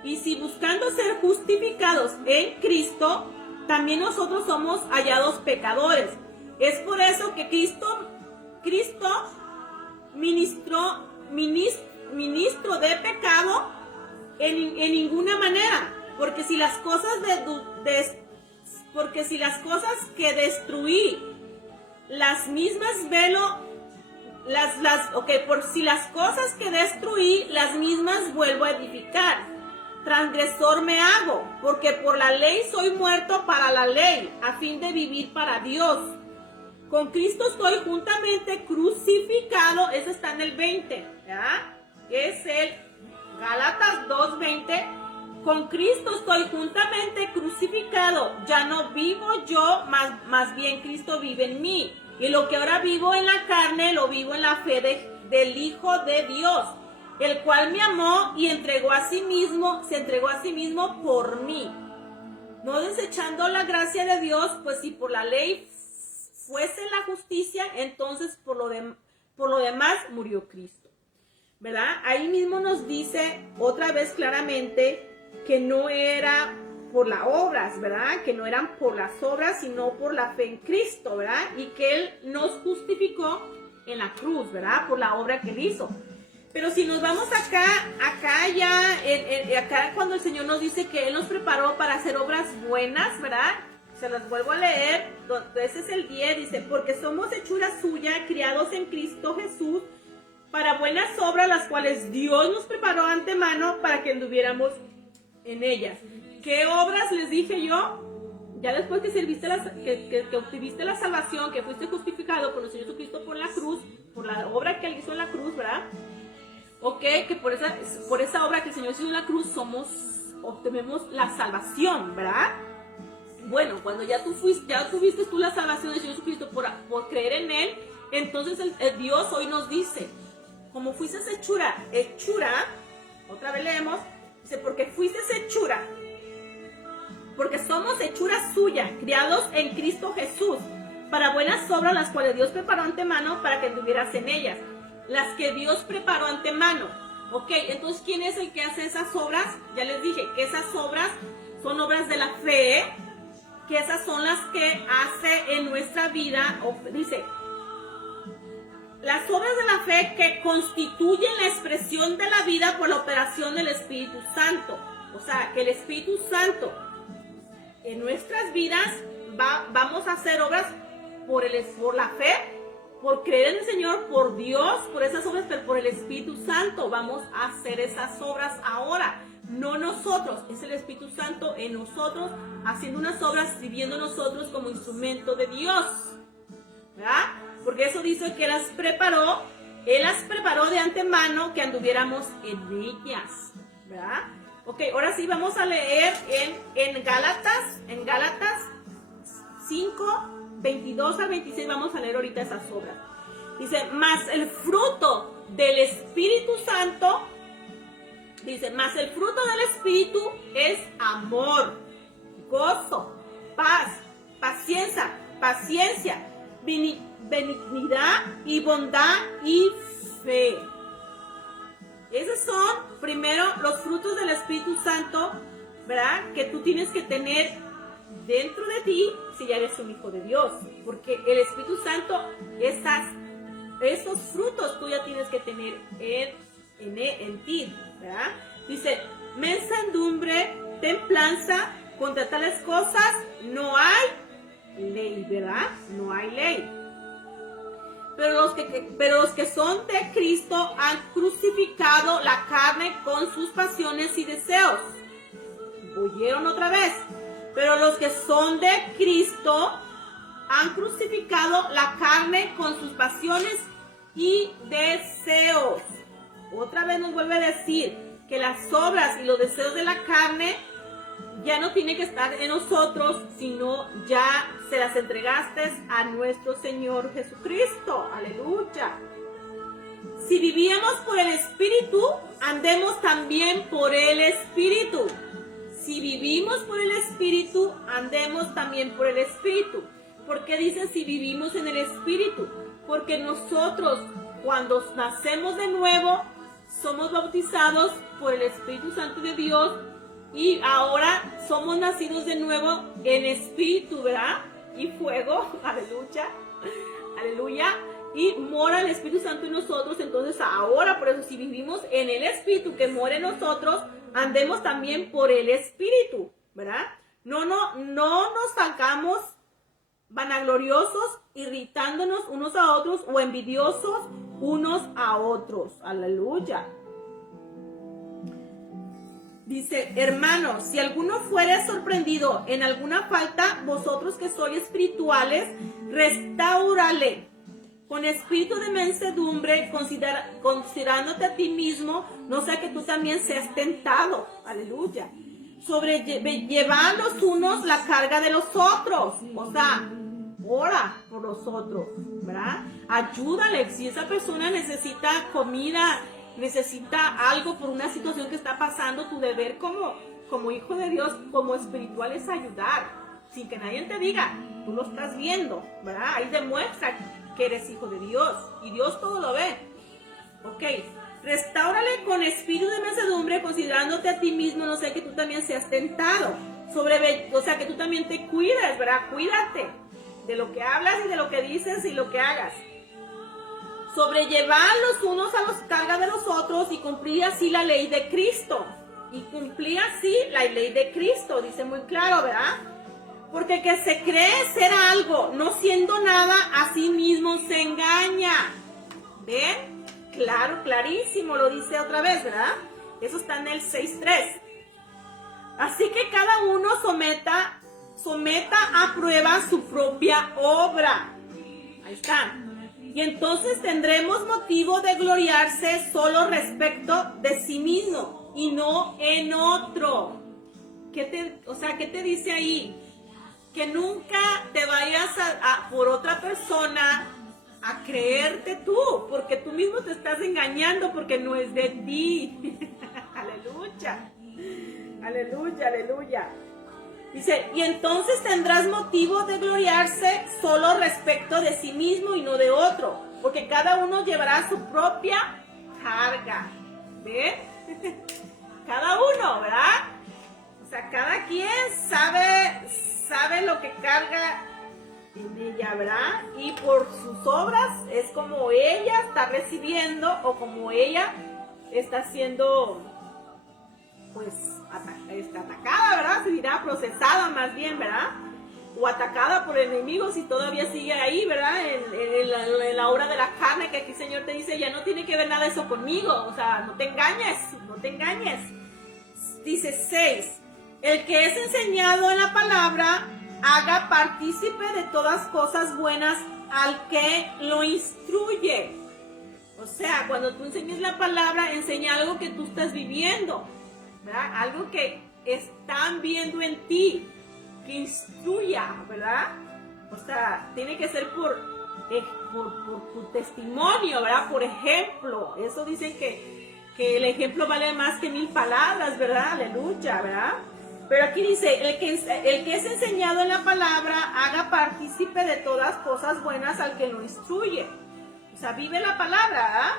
Y si buscando ser justificados en Cristo, también nosotros somos hallados pecadores. Es por eso que Cristo ministro de pecado en ninguna manera, porque si las cosas que destruí, las mismas vuelvo a edificar, transgresor me hago, porque por la ley soy muerto para la ley, a fin de vivir para Dios. Con Cristo estoy juntamente crucificado. Eso está en el 20, ¿verdad? Es el Gálatas 2:20. Con Cristo estoy juntamente crucificado. Ya no vivo yo, más bien Cristo vive en mí. Y lo que ahora vivo en la carne, lo vivo en la fe del Hijo de Dios, el cual me amó y se entregó a sí mismo por mí. No desechando la gracia de Dios, pues si por la ley fuese la justicia, entonces por lo demás murió Cristo, ¿verdad? Ahí mismo nos dice otra vez claramente que no era por las obras, ¿verdad? Que no eran por las obras, sino por la fe en Cristo, ¿verdad? Y que Él nos justificó en la cruz, ¿verdad? Por la obra que Él hizo. Pero si nos vamos acá cuando el Señor nos dice que Él nos preparó para hacer obras buenas, ¿verdad? Se las vuelvo a leer, ese es el 10, dice, porque somos hechura suya, criados en Cristo Jesús, para buenas obras, las cuales Dios nos preparó antemano para que anduviéramos en ellas. ¿Qué obras les dije yo? Ya después que que obtuviste la salvación, que fuiste justificado por el Señor Jesucristo por la cruz, por la obra que Él hizo en la cruz, ¿verdad? ok, que por esa obra que el Señor hizo en la cruz obtenemos la salvación, ¿verdad? Bueno, cuando ya tuviste tú la salvación del Señor Jesucristo por creer en Él, entonces el Dios hoy nos dice, como fuiste hechura, otra vez leemos, dice, porque fuiste hechura, porque somos hechura suya, criados en Cristo Jesús, para buenas obras, las cuales Dios preparó antemano para que anduvieras en ellas. Las que Dios preparó antemano. Ok, entonces, ¿quién es el que hace esas obras? Ya les dije que esas obras son obras de la fe, que esas son las que hace en nuestra vida, dice, las obras de la fe que constituyen la expresión de la vida por la operación del Espíritu Santo. O sea, que el Espíritu Santo en nuestras vidas vamos a hacer obras por la fe, por creer en el Señor, por Dios, por esas obras, pero por el Espíritu Santo vamos a hacer esas obras ahora. No nosotros, es el Espíritu Santo en nosotros, haciendo unas obras, sirviendo nosotros como instrumento de Dios, ¿verdad? Porque eso dice que Él las preparó de antemano que anduviéramos en ellas, ¿verdad? Ok, ahora sí vamos a leer en Gálatas 5, 22 al 26, vamos a leer ahorita esas obras. Dice, mas el fruto del Espíritu Santo, mas el fruto del Espíritu es amor, gozo, paz, paciencia, benignidad y bondad y fe. Esos son primero los frutos del Espíritu Santo, ¿verdad? Que tú tienes que tener dentro de ti si ya eres un hijo de Dios. Porque el Espíritu Santo, esos frutos tú ya tienes que tener en ti, ¿verdad? Dice, mansedumbre, templanza, contra tales cosas no hay ley, ¿verdad? No hay ley. Pero los que son de Cristo han crucificado la carne con sus pasiones y deseos. ¿Oyeron otra vez? Pero los que son de Cristo han crucificado la carne con sus pasiones y deseos. Otra vez nos vuelve a decir que las obras y los deseos de la carne ya no tienen que estar en nosotros, sino ya se las entregaste a nuestro Señor Jesucristo. Aleluya. Si vivíamos por el Espíritu, andemos también por el Espíritu. Si vivimos por el Espíritu, andemos también por el Espíritu. ¿Por qué dice si vivimos en el Espíritu? Porque nosotros, cuando nacemos de nuevo, somos bautizados por el Espíritu Santo de Dios y ahora somos nacidos de nuevo en Espíritu, ¿verdad? Y fuego, aleluya, aleluya. Y mora el Espíritu Santo en nosotros, entonces ahora, por eso, si vivimos en el Espíritu que mora en nosotros, andemos también por el Espíritu, ¿verdad? No nos hagamos vanagloriosos, irritándonos unos a otros o envidiosos unos a otros. Aleluya. Dice, hermanos, si alguno fuere sorprendido en alguna falta, vosotros que sois espirituales, restaurale con espíritu de mansedumbre, considerándote a ti mismo, no sea que tú también seas tentado. Aleluya. Sobrellevad los unos la carga de los otros. O sea, ora por los otros, ¿verdad? Ayúdale. Si esa persona necesita comida, necesita algo por una situación que está pasando, tu deber como hijo de Dios, como espiritual, es ayudar. Sin que nadie te diga, tú lo estás viendo, ¿verdad? Ahí demuestra que eres hijo de Dios. Y Dios todo lo ve. Ok. Restáurale con espíritu de mansedumbre, considerándote a ti mismo, no sé que tú también seas tentado. O sea, que tú también te cuides, ¿verdad? Cuídate de lo que hablas y de lo que dices y lo que hagas. Sobrellevar los unos a las cargas de los otros y cumplir así la ley de Cristo. Y cumplir así la ley de Cristo, dice muy claro, ¿verdad? Porque el que se cree ser algo, no siendo nada, a sí mismo se engaña. ¿Ven? Claro, clarísimo, lo dice otra vez, ¿verdad? Eso está en el 6.3. Así que cada uno someta a prueba su propia obra. Ahí está. Y entonces tendremos motivo de gloriarse solo respecto de sí mismo y no en otro. ¿Qué te dice ahí? Que nunca te vayas por otra persona a creerte tú, porque tú mismo te estás engañando, porque no es de ti. Aleluya, aleluya, aleluya. Dice, y entonces tendrás motivo de gloriarse solo respecto de sí mismo y no de otro, porque cada uno llevará su propia carga. ¿Ven? Cada uno, ¿verdad? O sea, cada quien sabe lo que carga en ella, ¿verdad? Y por sus obras es como ella está recibiendo o como ella está siendo, pues, atacada, ¿verdad? Se dirá procesada más bien, ¿verdad? O atacada por el enemigo si todavía sigue ahí, ¿verdad? En la obra de la carne, que aquí el Señor te dice, ya no tiene que ver nada eso conmigo. O sea, no te engañes, no te engañes. Dice 6. El que es enseñado en la palabra, haga partícipe de todas cosas buenas al que lo instruye. O sea, cuando tú enseñes la palabra, enseña algo que tú estás viviendo, ¿verdad? Algo que están viendo en ti, que instruya, ¿verdad? O sea, tiene que ser por tu testimonio, ¿verdad? Por ejemplo, eso dicen que el ejemplo vale más que 1000 palabras, ¿verdad? Aleluya, ¿verdad? Pero aquí dice, el que es enseñado en la palabra, haga partícipe de todas cosas buenas al que lo instruye. O sea, vive la palabra, ¿verdad?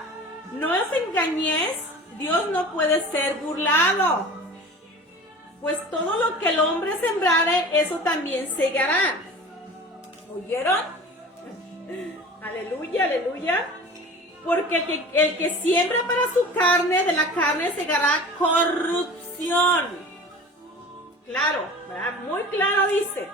No os engañéis, Dios no puede ser burlado. Pues todo lo que el hombre sembrare, eso también segará. ¿Oyeron? Aleluya, aleluya. Porque el que siembra para su carne, de la carne segará corrupción. Claro, ¿verdad? Muy claro dice.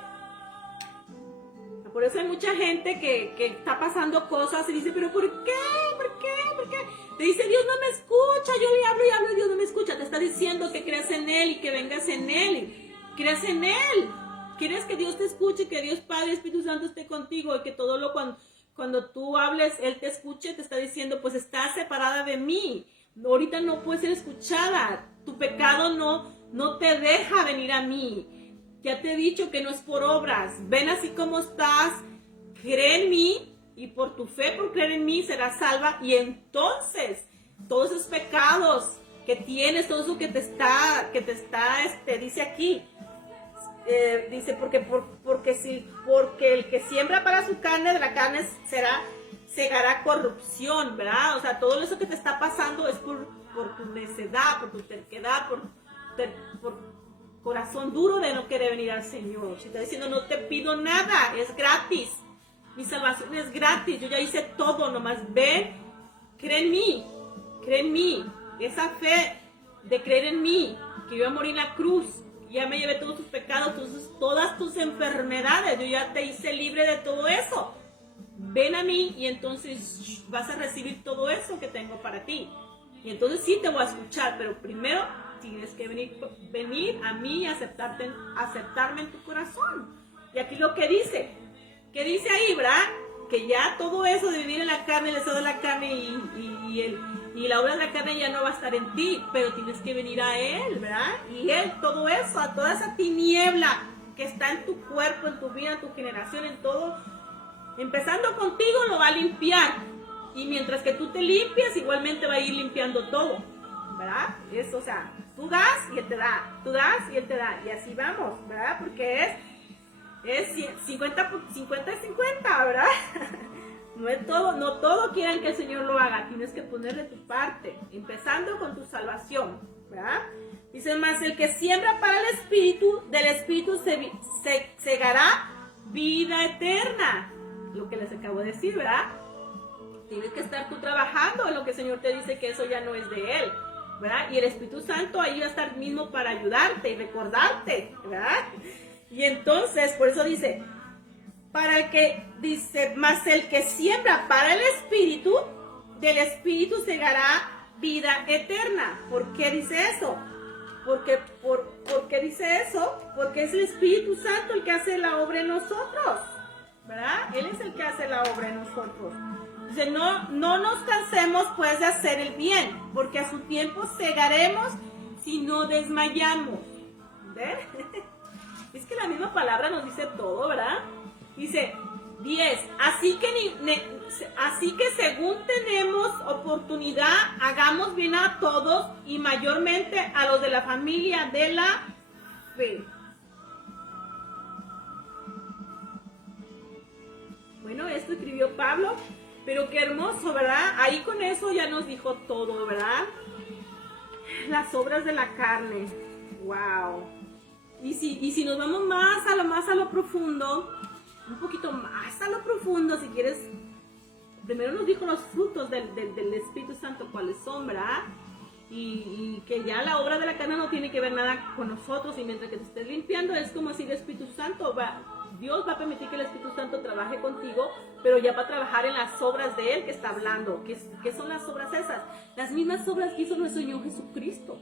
Por eso hay mucha gente que está pasando cosas y dice, pero ¿por qué? ¿Por qué? ¿Por qué? Te dice, Dios no me escucha, yo le hablo y hablo y Dios no me escucha. Te está diciendo que creas en Él y que vengas en Él. Y creas en Él. Quieres que Dios te escuche, que Dios Padre, Espíritu Santo esté contigo y que cuando tú hables, Él te escuche, te está diciendo, pues estás separada de mí. Ahorita no puedes ser escuchada. Tu pecado no te deja venir a mí. Ya te he dicho que no es por obras. Ven así como estás, cree en mí y por tu fe, por creer en mí, serás salva. Y entonces, todos esos pecados que tienes, todo eso que te está, dice aquí, dice, porque el que siembra para su carne, de la carne segará corrupción, ¿verdad? O sea, todo eso que te está pasando es por tu necedad, por tu terquedad, por corazón duro de no querer venir al Señor. Si está diciendo, no te pido nada, es gratis. Mi salvación es gratis, yo ya hice todo, nomás ven, cree en mí. Esa fe de creer en mí, que yo voy a morir en la cruz, ya me llevé todos tus pecados, todas tus enfermedades, yo ya te hice libre de todo eso. Ven a mí y entonces vas a recibir todo eso que tengo para ti. Y entonces sí te voy a escuchar, pero primero tienes que venir a mí y aceptarme en tu corazón. Y aquí lo que dice ahí, ¿verdad? Que ya todo eso de vivir en la carne, el deseo de la carne y la obra de la carne ya no va a estar en ti, pero tienes que venir a Él, ¿verdad? Y Él, todo eso, a toda esa tiniebla que está en tu cuerpo, en tu vida, en tu generación, en todo, empezando contigo, lo va a limpiar. Y mientras que tú te limpias, igualmente va a ir limpiando todo, ¿verdad? O sea, tú das y Él te da, tú das y Él te da, y así vamos, ¿verdad? Porque es 50 y 50, ¿verdad? No todo quieren que el Señor lo haga, tienes que ponerle tu parte, empezando con tu salvación, ¿verdad? Dice más, el que siembra para el Espíritu, del Espíritu se segará vida eterna, lo que les acabo de decir, ¿verdad? Tienes que estar tú trabajando en lo que el Señor te dice que eso ya no es de Él, ¿verdad? Y el Espíritu Santo ahí va a estar mismo para ayudarte y recordarte, ¿verdad? Y entonces, por eso dice, más el que siembra para el Espíritu, del Espíritu segará vida eterna. ¿Por qué dice eso? ¿Por qué dice eso? Porque es el Espíritu Santo el que hace la obra en nosotros, ¿verdad? Él es el que hace la obra en nosotros. Dice, no nos cansemos pues de hacer el bien, porque a su tiempo segaremos si no desmayamos. ¿Ven? Es que la misma palabra nos dice todo, ¿verdad? Dice 10, así que según tenemos oportunidad, hagamos bien a todos y mayormente a los de la familia de la fe. Bueno, esto escribió Pablo, pero qué hermoso, ¿verdad? Ahí con eso ya nos dijo todo, ¿verdad? Las obras de la carne, wow. Y si nos vamos más a lo profundo, un poquito más a lo profundo, si quieres, primero nos dijo los frutos del Espíritu Santo, cuáles son, ¿verdad? Y que ya la obra de la carne no tiene que ver nada con nosotros, y mientras que te estés limpiando es como si el Espíritu Santo Dios va a permitir que el Espíritu Santo trabaje contigo, pero ya va a trabajar en las obras de Él que está hablando. ¿Qué son las obras esas? Las mismas obras que hizo nuestro Señor Jesucristo.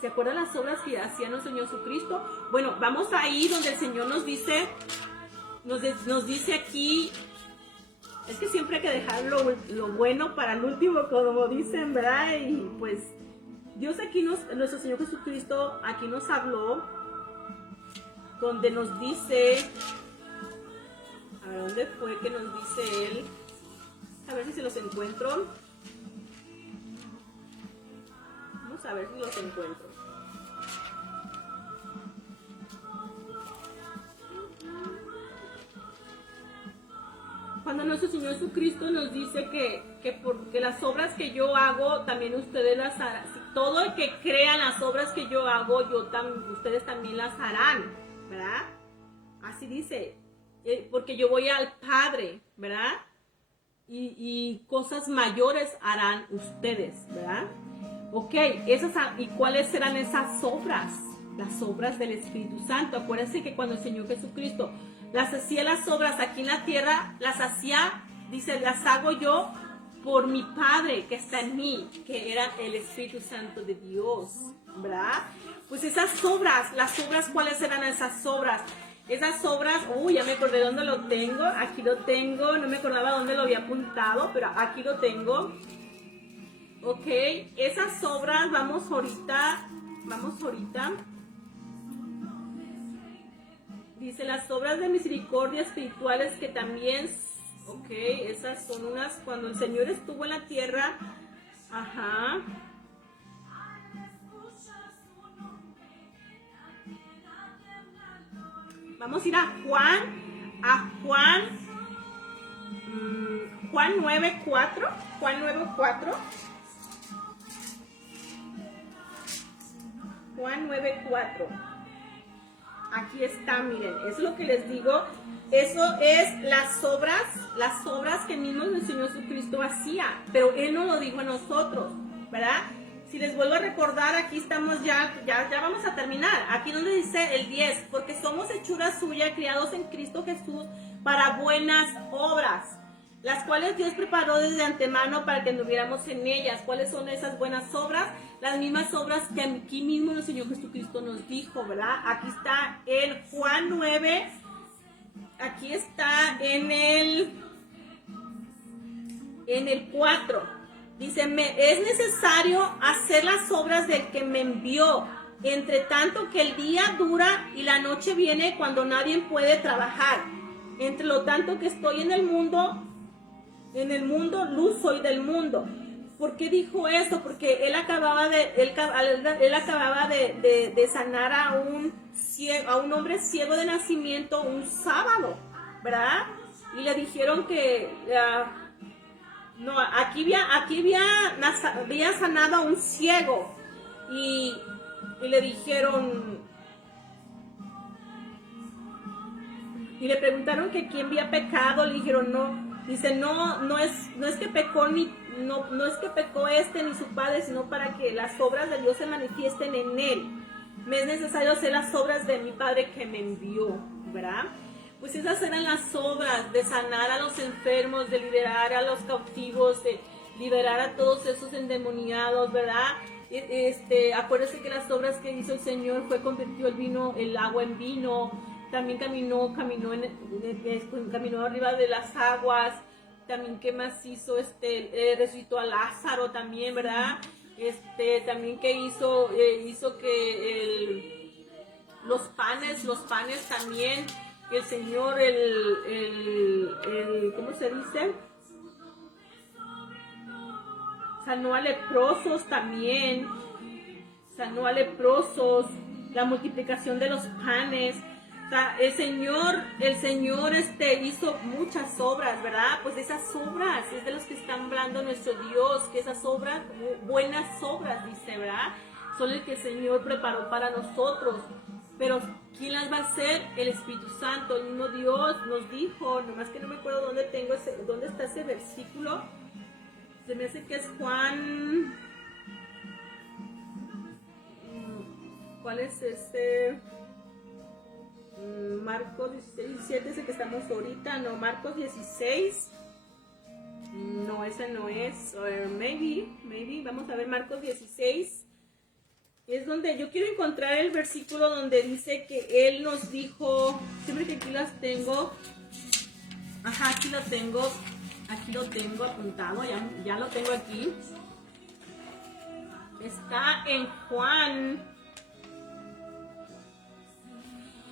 ¿Se acuerdan las obras que hacía nuestro Señor Jesucristo? Bueno, vamos ahí donde el Señor nos dice aquí, es que siempre hay que dejar lo bueno para el último, como dicen, ¿verdad? Y pues Dios aquí nuestro Señor Jesucristo aquí nos habló, donde nos dice, ¿a dónde fue que nos dice Él? A ver si se los encuentro. Vamos a ver si los encuentro. Cuando nuestro Señor Jesucristo nos dice que las obras que yo hago, también ustedes las harán. Si todo el que crea las obras que yo hago, ustedes también las harán, ¿verdad? Así dice, porque yo voy al Padre, ¿verdad? Y cosas mayores harán ustedes, ¿verdad? Ok, ¿y cuáles serán esas obras? Las obras del Espíritu Santo. Acuérdense que cuando el Señor Jesucristo las hacía las obras aquí en la tierra, las hacía, dice, las hago yo por mi Padre que está en mí, que era el Espíritu Santo de Dios, ¿verdad? Pues esas obras, las obras, ¿cuáles eran esas obras? Esas obras, ya me acordé dónde lo tengo, aquí lo tengo, no me acordaba dónde lo había apuntado, pero aquí lo tengo. Ok, esas obras, vamos ahorita. Dice las obras de misericordia espirituales que también, ok, esas son unas, cuando el Señor estuvo en la tierra, ajá. Vamos a ir a Juan 9:4, Juan 9:4. Juan 9:4. Aquí está, miren, es lo que les digo. Eso es las obras que mismo el Señor Jesucristo hacía, pero Él no lo dijo a nosotros, ¿verdad? Si les vuelvo a recordar, aquí estamos ya vamos a terminar. Aquí donde dice el 10, porque somos hechura suya, criados en Cristo Jesús para buenas obras, las cuales Dios preparó desde antemano para que anduviéramos en ellas. ¿Cuáles son esas buenas obras? Las mismas obras que aquí mismo el Señor Jesucristo nos dijo, ¿verdad? Aquí está en Juan 9, aquí está en el 4. Dice, es necesario hacer las obras del que me envió, entre tanto que el día dura y la noche viene cuando nadie puede trabajar. Entre lo tanto que estoy en el mundo, luz soy del mundo. ¿Por qué dijo eso? Porque él acababa de sanar a un hombre ciego de nacimiento un sábado, ¿verdad? Y le dijeron que no, aquí había sanado a un ciego y le dijeron, y le preguntaron que quién había pecado. Le dijeron no. Dice, no es que pecó no es que pecó ni su padre, sino para que las obras de Dios se manifiesten en él. Me es necesario hacer las obras de mi Padre que me envió, ¿verdad? Pues esas eran las obras de sanar a los enfermos, de liberar a los cautivos, de liberar a todos esos endemoniados, ¿verdad? Acuérdense que las obras que hizo el Señor fue convirtió el agua en vino. También caminó arriba de las aguas, también qué más hizo, resucitó a Lázaro también, ¿verdad? También que hizo que los panes también, el Señor, ¿cómo se dice? Sanó a leprosos también, la multiplicación de los panes. O sea, el Señor hizo muchas obras, ¿verdad? Pues esas obras es de los que está hablando nuestro Dios, que esas obras, buenas obras, dice, ¿verdad? Son las que el Señor preparó para nosotros. Pero ¿quién las va a hacer? El Espíritu Santo. El mismo Dios nos dijo, nomás que no me acuerdo dónde está ese versículo. Se me hace que es Juan. ¿Cuál es ese? Marcos 16, 17 es el que estamos ahorita. No, Marcos 16. No, ese no es. Maybe. Vamos a ver Marcos 16. Es donde yo quiero encontrar el versículo donde dice que Él nos dijo. Siempre que aquí las tengo. Ajá, aquí lo tengo apuntado. Ya lo tengo aquí. Está en Juan.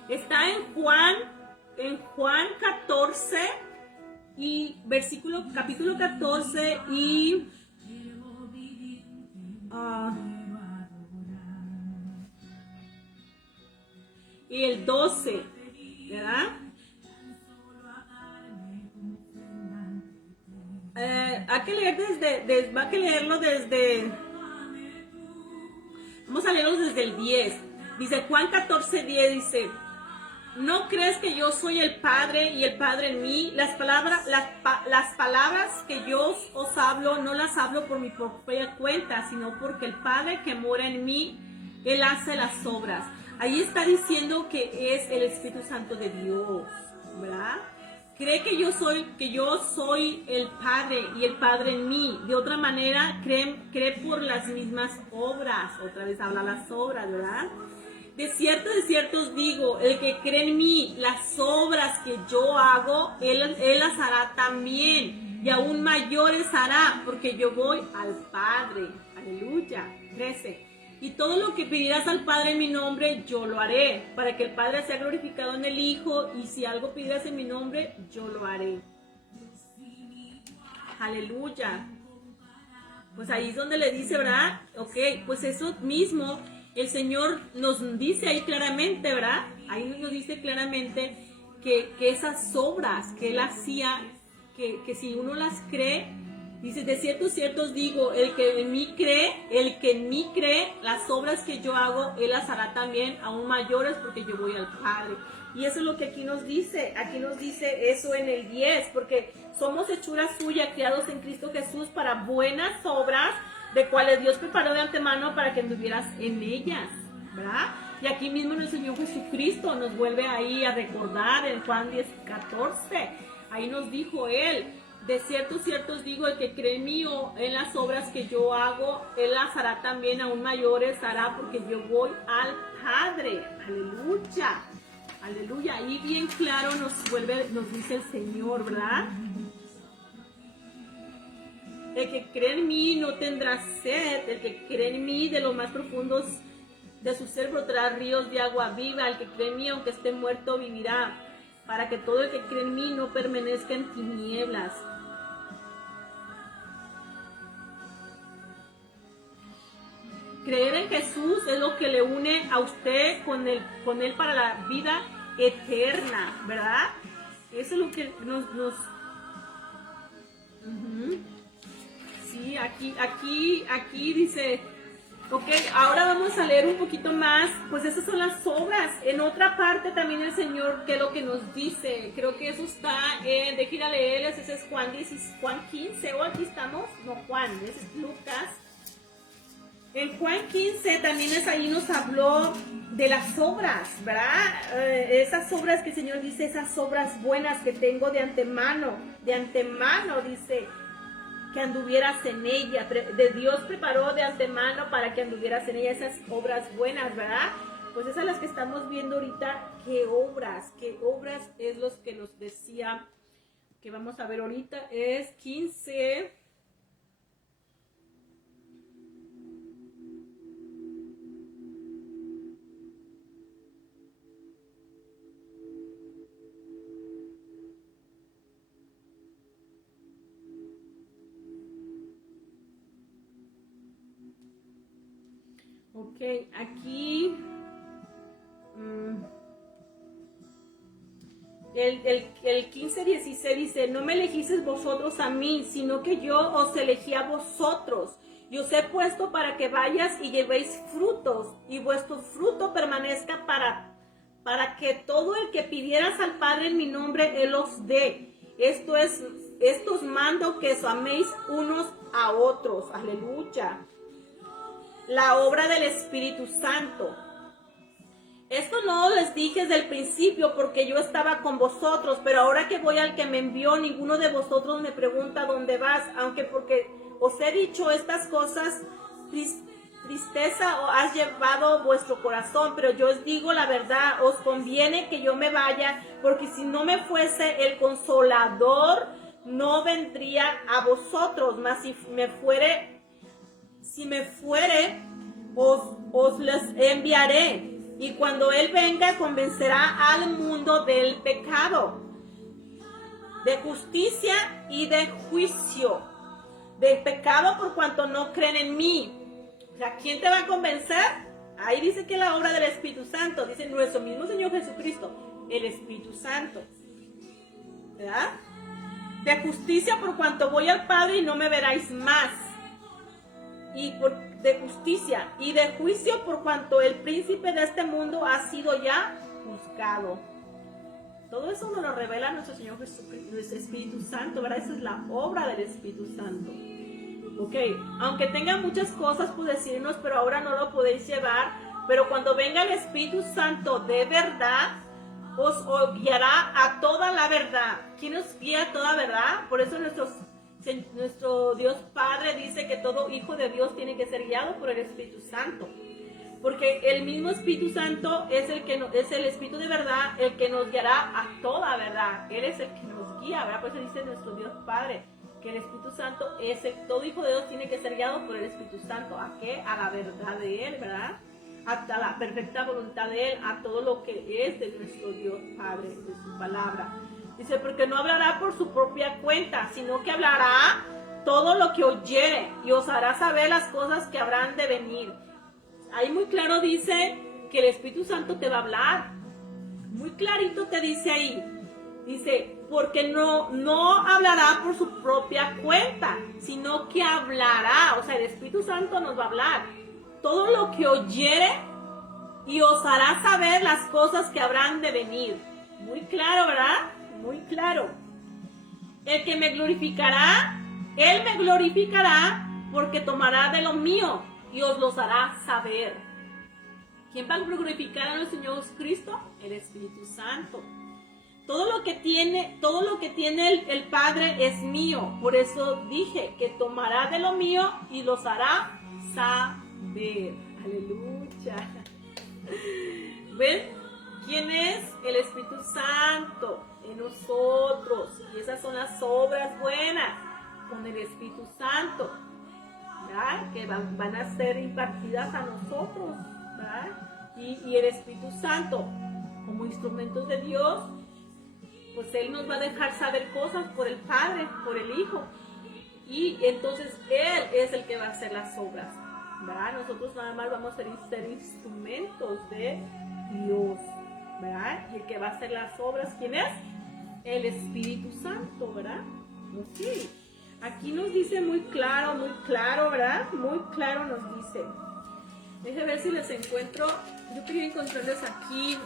Está en Juan 14 y capítulo 14 y el 12, ¿verdad? Hay que leer vamos a leerlo desde el 10. Dice Juan 14, 10, dice: ¿no crees que yo soy el Padre y el Padre en mí? Las palabras que yo os hablo, no las hablo por mi propia cuenta, sino porque el Padre que mora en mí, Él hace las obras. Ahí está diciendo que es el Espíritu Santo de Dios, ¿verdad? Cree que yo soy el Padre y el Padre en mí. De otra manera, cree por las mismas obras. Otra vez habla las obras, ¿verdad? De cierto os digo, el que cree en mí, las obras que yo hago, él las hará también, y aún mayores hará, porque yo voy al Padre. Aleluya. 13. Y todo lo que pedirás al Padre en mi nombre, yo lo haré, para que el Padre sea glorificado en el Hijo, y si algo pedirás en mi nombre, yo lo haré. Aleluya. Pues ahí es donde le dice, ¿verdad? Ok, pues eso mismo el Señor nos dice ahí claramente, ¿verdad? Ahí nos dice claramente que esas obras que Él hacía, que si uno las cree, dice, de cierto os digo, el que en mí cree, las obras que yo hago, Él las hará también, aún mayores, porque yo voy al Padre. Y eso es lo que aquí nos dice eso en el 10, porque somos hechura suya, creados en Cristo Jesús para buenas obras, de cuales Dios preparó de antemano para que anduvieras en ellas, ¿verdad? Y aquí mismo el Señor Jesucristo nos vuelve ahí a recordar en Juan 10, 14, ahí nos dijo Él, de cierto os digo, el que cree en mí en las obras que yo hago, Él las hará también, aún mayores hará, porque yo voy al Padre. Aleluya, aleluya, ahí bien claro nos dice el Señor, ¿verdad? El que cree en mí no tendrá sed, el que cree en mí de los más profundos de su ser brotará ríos de agua viva, el que cree en mí aunque esté muerto vivirá, para que todo el que cree en mí no permanezca en tinieblas. Creer en Jesús es lo que le une a usted con él para la vida eterna, ¿verdad? Eso es lo que nos... Sí, aquí dice, ok, ahora vamos a leer un poquito más, pues esas son las obras. En otra parte también el Señor, ¿qué es lo que nos dice? Creo que eso está en, de ir a leerles, ese es Juan 15, o aquí estamos, no Juan, ese es Lucas. En Juan 15 también ahí nos habló de las obras, ¿verdad? Esas obras que el Señor dice, esas obras buenas que tengo de antemano dice, que anduvieras en ella, de Dios preparó de antemano para que anduvieras en ella esas obras buenas, ¿verdad? Pues esas las que estamos viendo ahorita, ¿qué obras es los que nos decía que vamos a ver ahorita es 15. Ok, aquí el 15:16 dice, no me elegisteis vosotros a mí, sino que yo os elegí a vosotros. Y os he puesto para que vayas y llevéis frutos, y vuestro fruto permanezca para que todo el que pidieras al Padre en mi nombre, Él os dé. Estos mando que os améis unos a otros. Aleluya. La obra del Espíritu Santo. Esto no les dije desde el principio porque yo estaba con vosotros, pero ahora que voy al que me envió, ninguno de vosotros me pregunta dónde vas, aunque porque os he dicho estas cosas, tristeza os has llevado vuestro corazón, pero yo os digo la verdad, os conviene que yo me vaya, porque si no me fuese el Consolador, no vendría a vosotros, mas si me fuere, os les enviaré. Y cuando Él venga, convencerá al mundo del pecado, de justicia y de juicio. Del pecado por cuanto no creen en mí. O sea, ¿quién te va a convencer? Ahí dice que la obra del Espíritu Santo, dice nuestro mismo Señor Jesucristo, el Espíritu Santo. ¿Verdad? De justicia por cuanto voy al Padre y no me veráis más. Y de justicia y de juicio por cuanto el príncipe de este mundo ha sido ya juzgado. Todo eso nos lo revela nuestro Señor Jesucristo, nuestro Espíritu Santo, ¿verdad? Esa es la obra del Espíritu Santo. Ok, aunque tenga muchas cosas por decirnos, pero ahora no lo podéis llevar, pero cuando venga el Espíritu Santo de verdad, os guiará a toda la verdad. ¿Quién nos guía a toda verdad? Por eso nuestro Dios Padre dice que todo hijo de Dios tiene que ser guiado por el Espíritu Santo, porque el mismo Espíritu Santo es el Espíritu de verdad, el que nos guiará a toda verdad. Él es el que nos guía, ¿verdad? Por eso dice nuestro Dios Padre que el Espíritu Santo todo hijo de Dios tiene que ser guiado por el Espíritu Santo. ¿A qué? A la verdad de Él, ¿verdad? Hasta la perfecta voluntad de Él, a todo lo que es de nuestro Dios Padre, de su palabra. Dice, porque no hablará por su propia cuenta, sino que hablará todo lo que oyere y os hará saber las cosas que habrán de venir. Ahí muy claro dice que el Espíritu Santo te va a hablar. Muy clarito te dice ahí. Dice, porque no hablará por su propia cuenta, sino que hablará. O sea, el Espíritu Santo nos va a hablar. Todo lo que oyere y os hará saber las cosas que habrán de venir. Muy claro, ¿verdad? Muy claro. El que me glorificará, Él me glorificará porque tomará de lo mío y os los hará saber. ¿Quién va a glorificar a nuestro Señor Jesucristo? El Espíritu Santo. Todo lo que tiene el Padre es mío. Por eso dije que tomará de lo mío y los hará saber. Aleluya. ¿Ven? ¿Quién es? El Espíritu Santo en nosotros. Y esas son las obras buenas con el Espíritu Santo, ¿verdad? Que van a ser impartidas a nosotros, ¿verdad? Y el Espíritu Santo, como instrumentos de Dios, pues Él nos va a dejar saber cosas por el Padre, por el Hijo. Y entonces Él es el que va a hacer las obras, ¿verdad? Nosotros nada más vamos a ser instrumentos de Dios, ¿verdad? Y el que va a hacer las obras, ¿quién es? El Espíritu Santo, ¿verdad? Sí. Aquí nos dice muy claro, ¿verdad? Muy claro nos dice. Déjenme ver si les encuentro. Yo quería encontrarles aquí.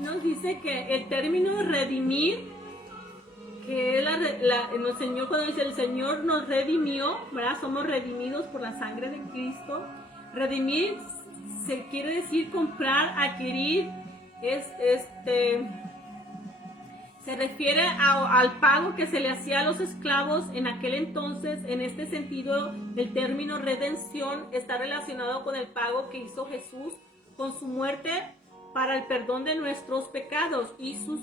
nos dice que el término redimir, que es el Señor, cuando dice el Señor nos redimió, ¿verdad? Somos redimidos por la sangre de Cristo. Redimir se quiere decir comprar, adquirir, se refiere al pago que se le hacía a los esclavos en aquel entonces. En este sentido, el término redención está relacionado con el pago que hizo Jesús con su muerte para el perdón de nuestros pecados y sus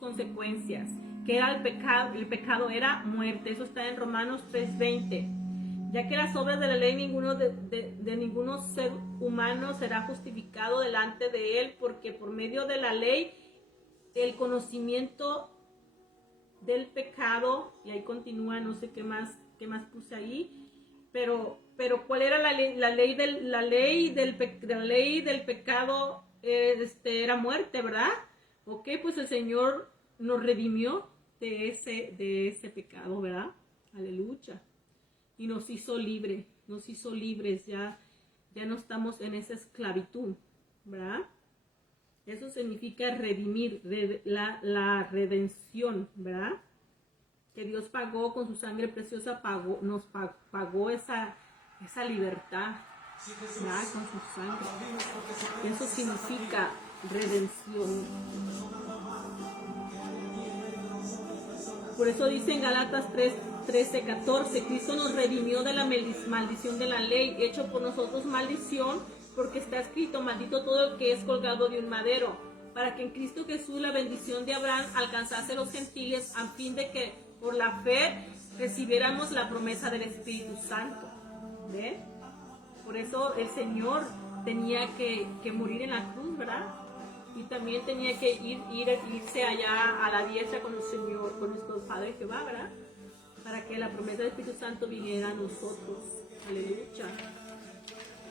consecuencias, que era el pecado era muerte. Eso está en Romanos 3:20. Ya que las obras de la ley ninguno ser humano será justificado delante de él, porque por medio de la ley el conocimiento del pecado, y ahí continúa, no sé qué más puse ahí, pero ¿cuál era la ley del pecado? Era muerte, ¿verdad? Ok, pues el Señor nos redimió de ese pecado, ¿verdad? Aleluya. Y nos hizo libres, ya no estamos en esa esclavitud, ¿verdad? Eso significa redimir, la redención, ¿verdad? Que Dios pagó con su sangre preciosa, nos pagó esa libertad, ¿verdad? Con su sangre. Eso significa redención. Por eso dice en Galatas 13:14, Cristo nos redimió de la maldición de la ley, hecho por nosotros maldición, porque está escrito, maldito todo el que es colgado de un madero, para que en Cristo Jesús la bendición de Abraham alcanzase a los gentiles, a fin de que por la fe recibiéramos la promesa del Espíritu Santo. ¿Ven? Por eso el Señor tenía que morir en la cruz, ¿verdad? Y también tenía que irse allá a la diestra con el Señor, con nuestro Padre Jehová, ¿verdad? Para que la promesa del Espíritu Santo viniera a nosotros. Aleluya.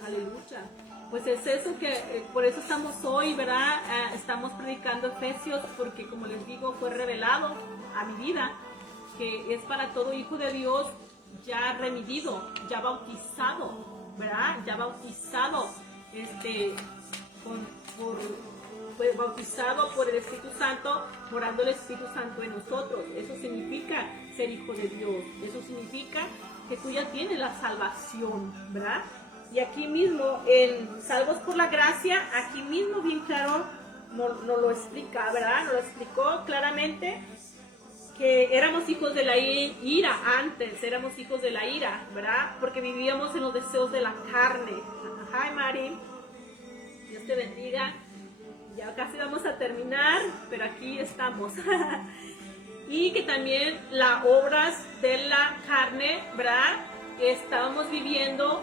Aleluya. Pues es eso que, por eso estamos hoy, ¿verdad? Estamos predicando Efesios, porque como les digo, fue revelado a mi vida, que es para todo hijo de Dios ya remitido, ya bautizado, ¿verdad? Ya bautizado, bautizado por el Espíritu Santo, morando el Espíritu Santo en nosotros. Eso significa ser hijo de Dios. Eso significa que tú ya tienes la salvación, ¿verdad? Y aquí mismo, en Salvos por la Gracia, aquí mismo bien claro nos lo explica, ¿verdad? Nos lo explicó claramente que éramos hijos de la ira antes, éramos hijos de la ira, ¿verdad? Porque vivíamos en los deseos de la carne. Hi, Mari. Dios te bendiga. Ya casi vamos a terminar, pero aquí estamos. Y que también las obras de la carne, ¿verdad? Estábamos viviendo,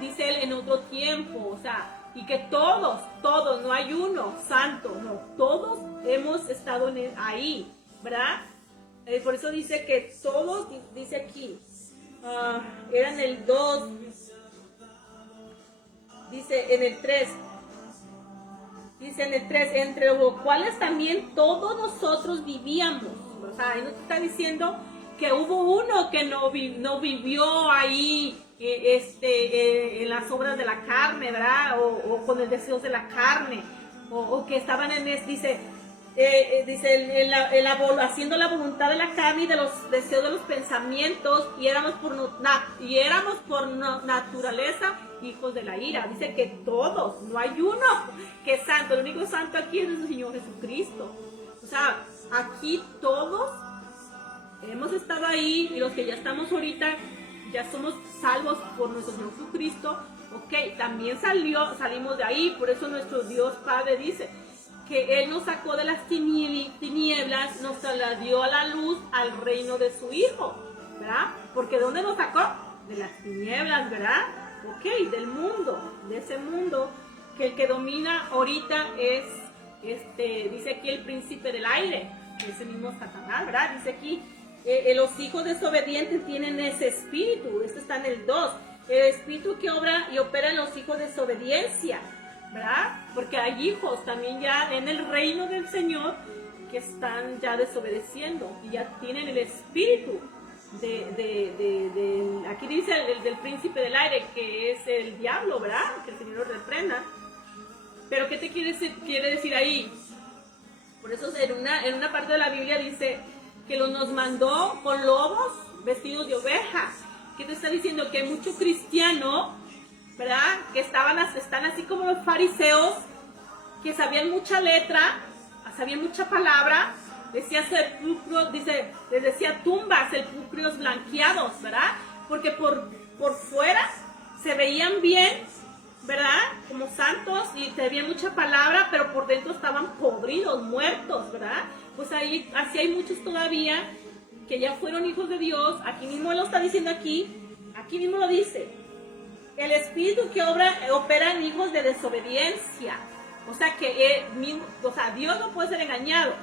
dice él, en otro tiempo, o sea, y que todos, no hay uno santo, no, todos hemos estado ahí, ¿verdad? Por eso dice que todos, dice aquí, eran el 2, dice en el 3, entre los cuales también todos nosotros vivíamos. O sea, ahí nos está diciendo que hubo uno que no vivió ahí en las obras de la carne, ¿verdad? O con el deseo de la carne, o que estaban dice haciendo la voluntad de la carne y de los deseos de los pensamientos, y éramos por naturaleza hijos de la ira. Dice que todos, no hay uno que es santo. El único santo aquí es el Señor Jesucristo. O sea, aquí todos hemos estado ahí, y los que ya estamos ahorita ya somos salvos por nuestro Señor Jesucristo. Ok, también salimos de ahí. Por eso nuestro Dios Padre dice que Él nos sacó de las tinieblas, nos trasladó a la luz, al reino de su Hijo, ¿verdad? Porque ¿de dónde nos sacó? De las tinieblas, ¿verdad? Ok, del mundo, de ese mundo, que el que domina ahorita es, dice aquí, el príncipe del aire, ese mismo Satanás, ¿verdad? Dice aquí, los hijos desobedientes tienen ese espíritu. Esto está en el 2, el espíritu que obra y opera en los hijos de desobediencia, ¿verdad? Porque hay hijos también ya en el reino del Señor que están ya desobedeciendo y ya tienen el espíritu aquí dice el del príncipe del aire, que es el diablo, ¿verdad? Que el Señor lo reprenda. Pero ¿qué te quiere decir ahí? Por eso en una parte de la Biblia dice que nos mandó con lobos vestidos de oveja. ¿Qué te está diciendo? Que hay mucho cristiano, ¿verdad? Que están así como los fariseos, que sabían mucha letra, sabían mucha palabra, les decía tumbas, sepulcros blanqueados, ¿verdad? Porque por fuera se veían bien, ¿verdad? Como santos y tenían mucha palabra, pero por dentro estaban podridos, muertos, ¿verdad? Pues así hay muchos todavía que ya fueron hijos de Dios. Aquí mismo lo está diciendo aquí mismo lo dice. El espíritu que opera en hijos de desobediencia. O sea que Dios no puede ser engañado,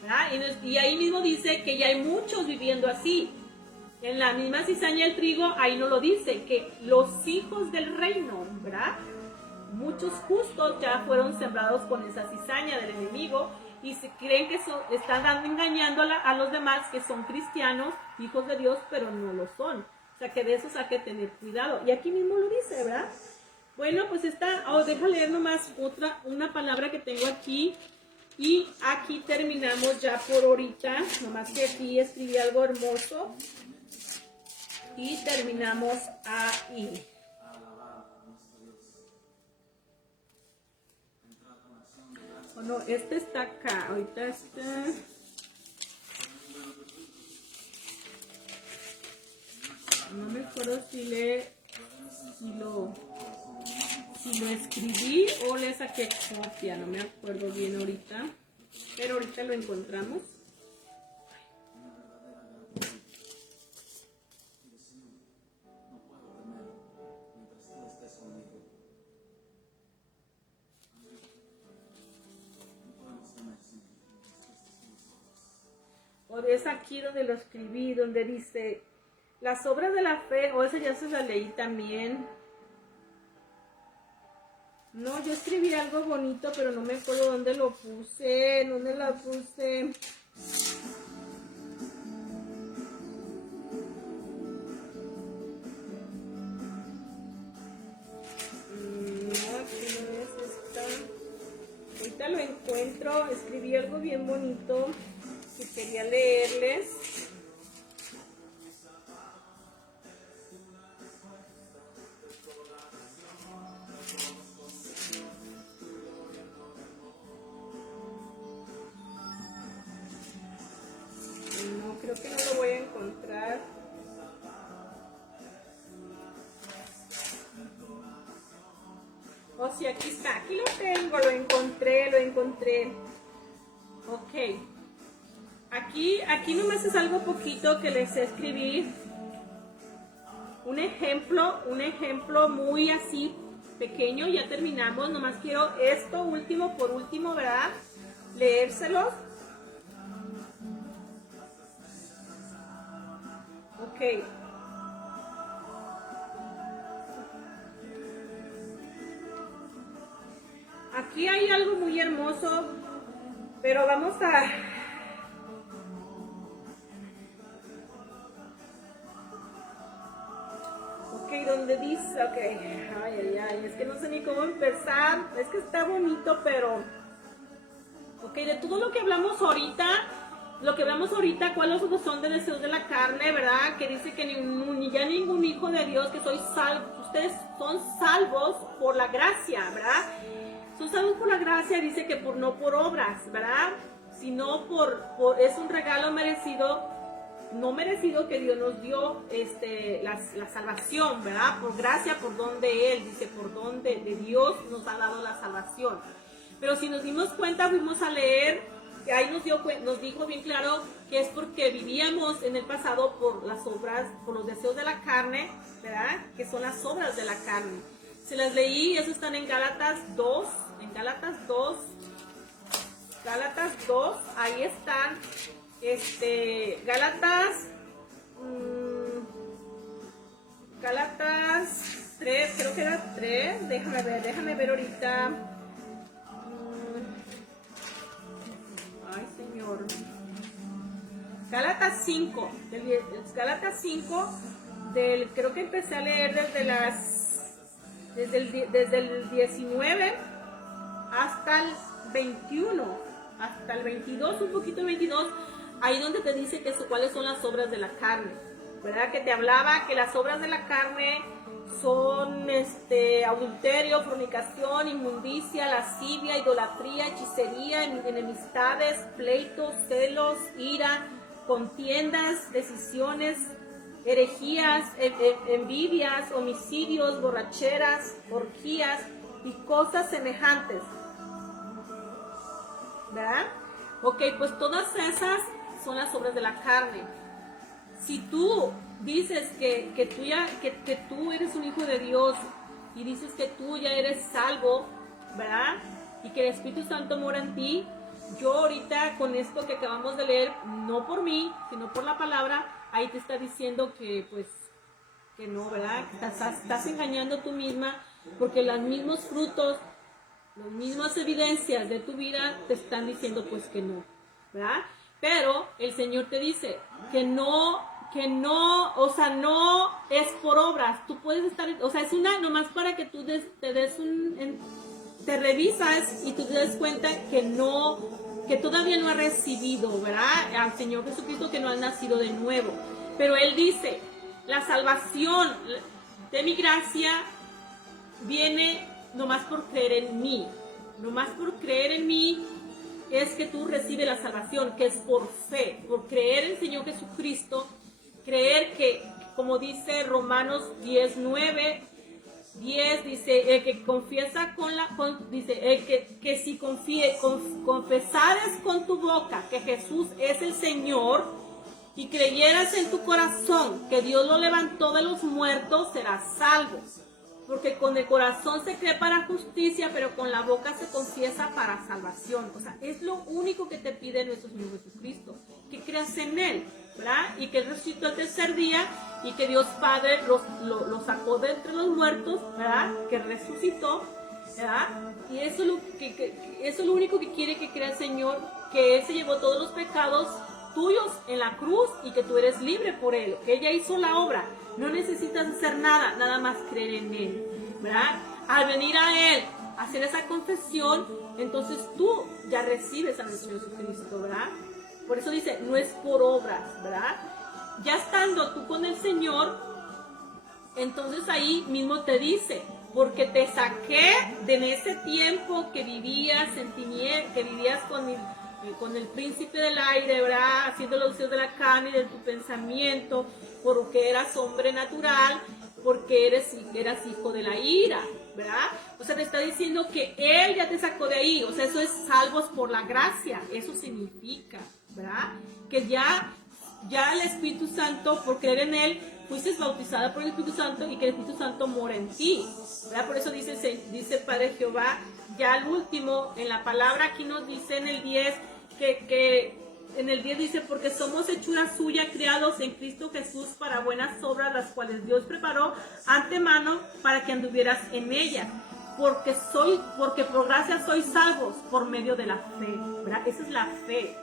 ¿verdad? Y ahí mismo dice que ya hay muchos viviendo así. En la misma cizaña del trigo, ahí no lo dice, que los hijos del reino, ¿verdad? Muchos justos ya fueron sembrados con esa cizaña del enemigo y se creen que están engañando a los demás que son cristianos, hijos de Dios, pero no lo son. O sea que de esos hay que tener cuidado. Y aquí mismo lo dice, ¿verdad? Bueno, pues deja leer nomás una palabra que tengo aquí. Y aquí terminamos ya por ahorita. Nomás que aquí escribí algo hermoso. Y terminamos ahí. Oh, no, este está acá. Ahorita está. No me acuerdo si lo escribí o le saqué copia. No me acuerdo bien ahorita. Pero ahorita lo encontramos. O es aquí donde lo escribí, donde dice las obras de la fe, o esa ya se la leí también. No, yo escribí algo bonito, pero no me acuerdo dónde lo puse, dónde la puse. No, aquí no es esta. Ahorita lo encuentro, escribí algo bien bonito que quería leerles. No, creo que no lo voy a encontrar. Oh, sí, aquí está, aquí lo tengo, lo encontré. Ok. Aquí nomás es algo poquito que les escribí. Un ejemplo muy así pequeño, ya terminamos. Nomás quiero esto por último, ¿verdad? Leérselos. Ok. Aquí hay algo muy hermoso, pero vamos a... Ok, donde dice, ok, ay, es que no sé ni cómo empezar, es que está bonito, pero... Ok, de todo lo que hablamos ahorita, ¿cuáles son de deseos de la carne, verdad? Que dice que ni ya ningún hijo de Dios, que soy salvo, ustedes son salvos por la gracia, ¿verdad? Son salvos por la gracia, dice que no por obras, ¿verdad? Sino es un regalo no merecido que Dios nos dio la salvación, ¿verdad? Por gracia, por don de Él, dice, por don de Dios nos ha dado la salvación. Pero si nos dimos cuenta, fuimos a leer, que ahí nos dijo bien claro que es porque vivíamos en el pasado por las obras, por los deseos de la carne, ¿verdad? Que son las obras de la carne. Se las leí, eso están en Gálatas 2, ahí están, Gálatas 3, creo que era 3, déjame ver ahorita. Ay, Señor. Gálatas 5, creo que empecé a leer desde el 19 hasta el 21. hasta el 22, un poquito el 22, ahí donde te dice que cuáles son las obras de la carne, ¿verdad? Que te hablaba que las obras de la carne son adulterio, fornicación, inmundicia, lascivia, idolatría, hechicería, enemistades, pleitos, celos, ira, contiendas, decisiones, herejías, envidias, homicidios, borracheras, orgías y cosas semejantes, ¿verdad? Ok, pues todas esas son las obras de la carne. Si tú dices que tú eres un hijo de Dios y dices que tú ya eres salvo, ¿verdad? Y que el Espíritu Santo mora en ti, yo ahorita con esto que acabamos de leer, no por mí, sino por la palabra, ahí te está diciendo que pues que no, ¿verdad? Estás engañando tú misma, porque los mismos frutos, las mismas evidencias de tu vida te están diciendo pues que no, ¿verdad? Pero el Señor te dice que no, o sea, no es por obras. Tú puedes estar, o sea, es una nomás para que tú te revisas y tú te des cuenta que todavía no has recibido, ¿verdad? Al Señor Jesucristo, que no has nacido de nuevo. Pero Él dice, la salvación de mi gracia viene nomás por creer en mí. Nomás por creer en mí es que tú recibes la salvación, que es por fe, por creer en el Señor Jesucristo, creer que, como dice Romanos 10:10, dice, el que confiesa que si confesares con tu boca que Jesús es el Señor y creyeras en tu corazón que Dios lo levantó de los muertos, serás salvo. Porque con el corazón se cree para justicia, pero con la boca se confiesa para salvación. O sea, es lo único que te pide nuestro Señor Jesucristo, que creas en Él, ¿verdad? Y que Él resucitó el tercer día y que Dios Padre lo sacó de entre los muertos, ¿verdad? Que resucitó, ¿verdad? Y eso es lo único que quiere que crea el Señor, que Él se llevó todos los pecados tuyos en la cruz y que tú eres libre por Él, que ella hizo la obra. No necesitas hacer nada, nada más creer en Él, ¿verdad? Al venir a Él, hacer esa confesión, entonces tú ya recibes a nuestro Jesucristo, ¿verdad? Por eso dice, no es por obras, ¿verdad? Ya estando tú con el Señor, entonces ahí mismo te dice, porque te saqué de ese tiempo que vivías en tinieblas, que vivías con el príncipe del aire, ¿verdad? Haciendo los deseos de la carne y de tu pensamiento, porque eras hombre natural, porque eras hijo de la ira, ¿verdad? O sea, te está diciendo que Él ya te sacó de ahí, o sea, eso es salvos por la gracia, eso significa, ¿verdad? Que ya el Espíritu Santo, por creer en Él, fuiste bautizada por el Espíritu Santo y que el Espíritu Santo mora en ti, ¿verdad? Por eso dice Padre Jehová, ya al último, en la palabra aquí nos dice en el 10, que en el 10 dice, porque somos hechura suya, criados en Cristo Jesús para buenas obras, las cuales Dios preparó antemano para que anduvieras en ellas, porque por gracia sois salvos por medio de la fe, ¿verdad? Esa es la fe.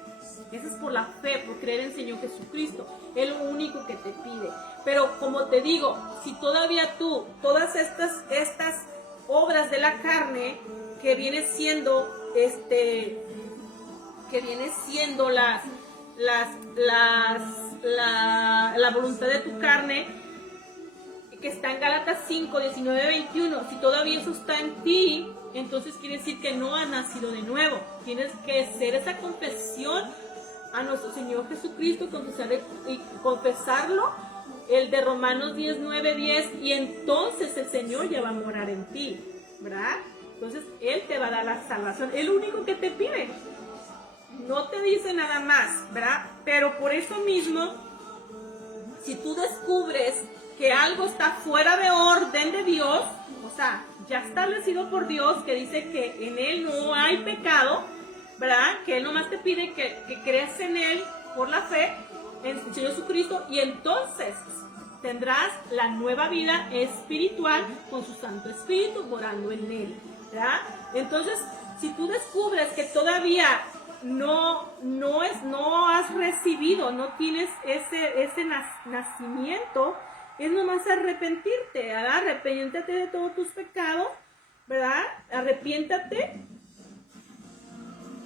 Eso es por la fe, por creer en el Señor Jesucristo. Es lo único que te pide. Pero como te digo, si todavía tú, todas estas obras de la carne, que viene siendo la voluntad de tu carne, que está en Gálatas 5, 19, 21, si todavía eso está en ti, entonces quiere decir que no has nacido de nuevo. Tienes que hacer esa confesión a nuestro Señor Jesucristo, confesarlo, el de Romanos 19, 10, y entonces el Señor ya va a morar en ti, ¿verdad? Entonces Él te va a dar la salvación, es lo único que te pide, no te dice nada más, ¿verdad? Pero por eso mismo, si tú descubres que algo está fuera de orden de Dios, o sea, ya establecido por Dios, que dice que en Él no hay pecado, ¿verdad? Que Él nomás te pide que creas en Él por la fe, en el Señor Jesucristo, y entonces tendrás la nueva vida espiritual con su Santo Espíritu morando en Él, ¿verdad? Entonces, si tú descubres que todavía no has recibido, no tienes ese nacimiento, es nomás arrepentirte, ¿verdad? Arrepiéntate de todos tus pecados, ¿verdad? Arrepiéntate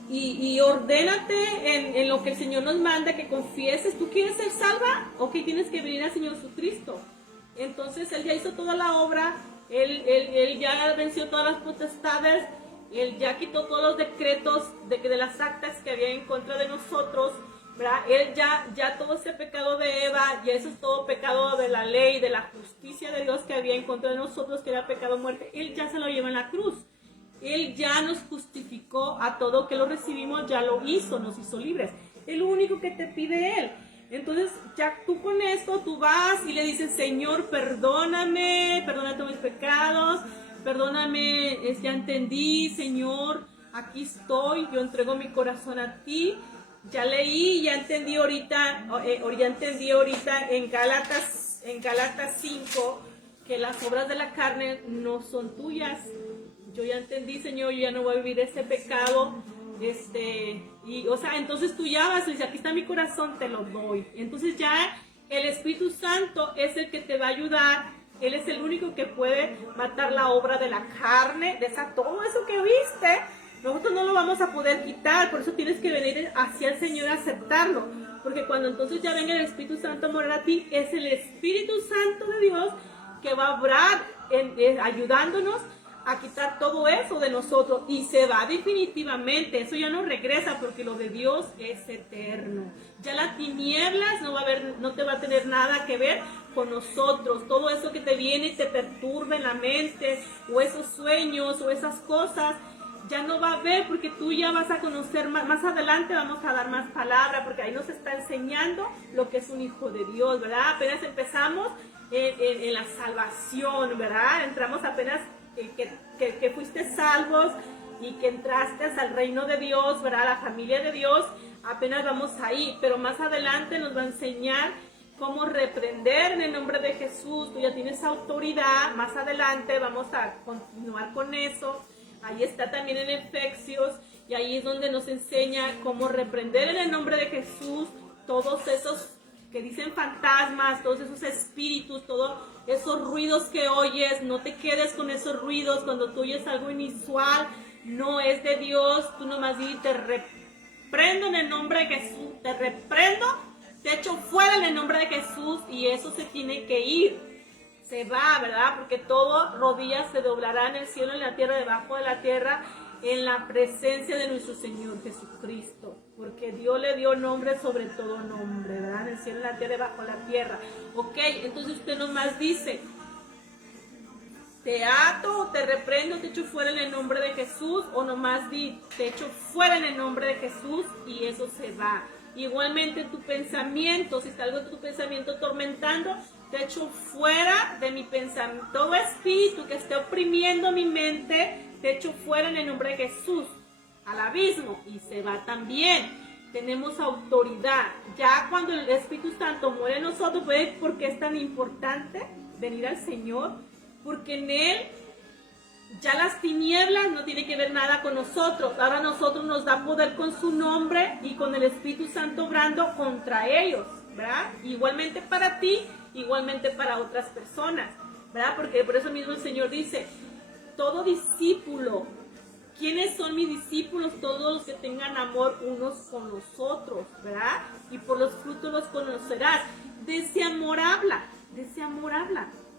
y ordénate en lo que el Señor nos manda, que confieses. ¿Tú quieres ser salva? Ok, tienes que venir al Señor Jesucristo. Entonces Él ya hizo toda la obra, Él ya venció todas las potestades, Él ya quitó todos los decretos de las actas que había en contra de nosotros, ¿verdad? Él ya todo ese pecado de Eva, ya eso es todo pecado de la ley, de la justicia de Dios que había en contra de nosotros, que era pecado muerte, Él ya se lo lleva en la cruz. Él ya nos justificó a todo que lo recibimos, ya lo hizo, nos hizo libres. Es lo único que te pide Él. Entonces, ya tú con esto, tú vas y le dices, Señor, perdóname todos mis pecados, perdóname, ya entendí, Señor, aquí estoy, yo entrego mi corazón a ti. Ya leí, ya entendí ahorita en Gálatas 5, que las obras de la carne no son tuyas. Yo ya entendí, Señor, yo ya no voy a vivir ese pecado. Entonces tú ya vas y dices, aquí está mi corazón, te lo doy. Entonces ya el Espíritu Santo es el que te va a ayudar. Él es el único que puede matar la obra de la carne, todo eso que viste. Nosotros no lo vamos a poder quitar, por eso tienes que venir hacia el Señor a aceptarlo. Porque cuando entonces ya venga el Espíritu Santo a morar a ti, es el Espíritu Santo de Dios que va a obrar ayudándonos a quitar todo eso de nosotros, y se va definitivamente, eso ya no regresa, porque lo de Dios es eterno. Ya las tinieblas no te va a tener nada que ver con nosotros. Todo eso que te viene y te perturba en la mente, o esos sueños o esas cosas, ya no va a haber, porque tú ya vas a conocer más adelante. Vamos a dar más palabra, porque ahí nos está enseñando lo que es un hijo de Dios, ¿verdad? Apenas empezamos en la salvación, ¿verdad? Entramos apenas que fuiste salvos y que entraste al reino de Dios, ¿verdad? A la familia de Dios, apenas vamos ahí, pero más adelante nos va a enseñar cómo reprender en el nombre de Jesús. Tú ya tienes autoridad, más adelante vamos a continuar con eso. Ahí está también en Efesios, y ahí es donde nos enseña cómo reprender en el nombre de Jesús todos esos que dicen fantasmas, todos esos espíritus, todos esos ruidos que oyes. No te quedes con esos ruidos. Cuando tú oyes algo inusual, no es de Dios, tú nomás di, te reprendo en el nombre de Jesús, te reprendo, te echo fuera en el nombre de Jesús, y eso se tiene que ir, se va, ¿verdad? Porque todo rodillas se doblará en el cielo, en la tierra, debajo de la tierra, en la presencia de nuestro Señor Jesucristo, porque Dios le dio nombre sobre todo nombre, ¿verdad? En el cielo, en la tierra, debajo de la tierra. Ok, entonces usted nomás dice, te ato, te reprendo, te echo fuera en el nombre de Jesús, o nomás di, te echo fuera en el nombre de Jesús, y eso se va. Igualmente tu pensamiento, si está algo de tu pensamiento atormentando, te echo fuera de mi pensamiento. Todo espíritu que esté oprimiendo mi mente, te echo fuera en el nombre de Jesús al abismo, y se va también. Tenemos autoridad. Ya cuando el Espíritu Santo muere en nosotros, ¿ves por qué es tan importante venir al Señor? Porque en Él ya las tinieblas no tienen que ver nada con nosotros. Ahora nosotros nos da poder con su nombre y con el Espíritu Santo obrando contra ellos, ¿verdad? Igualmente para ti, igualmente para otras personas, ¿verdad? Porque por eso mismo el Señor dice, todo discípulo, ¿quiénes son mis discípulos? Todos los que tengan amor unos con los otros, ¿verdad? Y por los frutos los conocerás. De ese amor habla,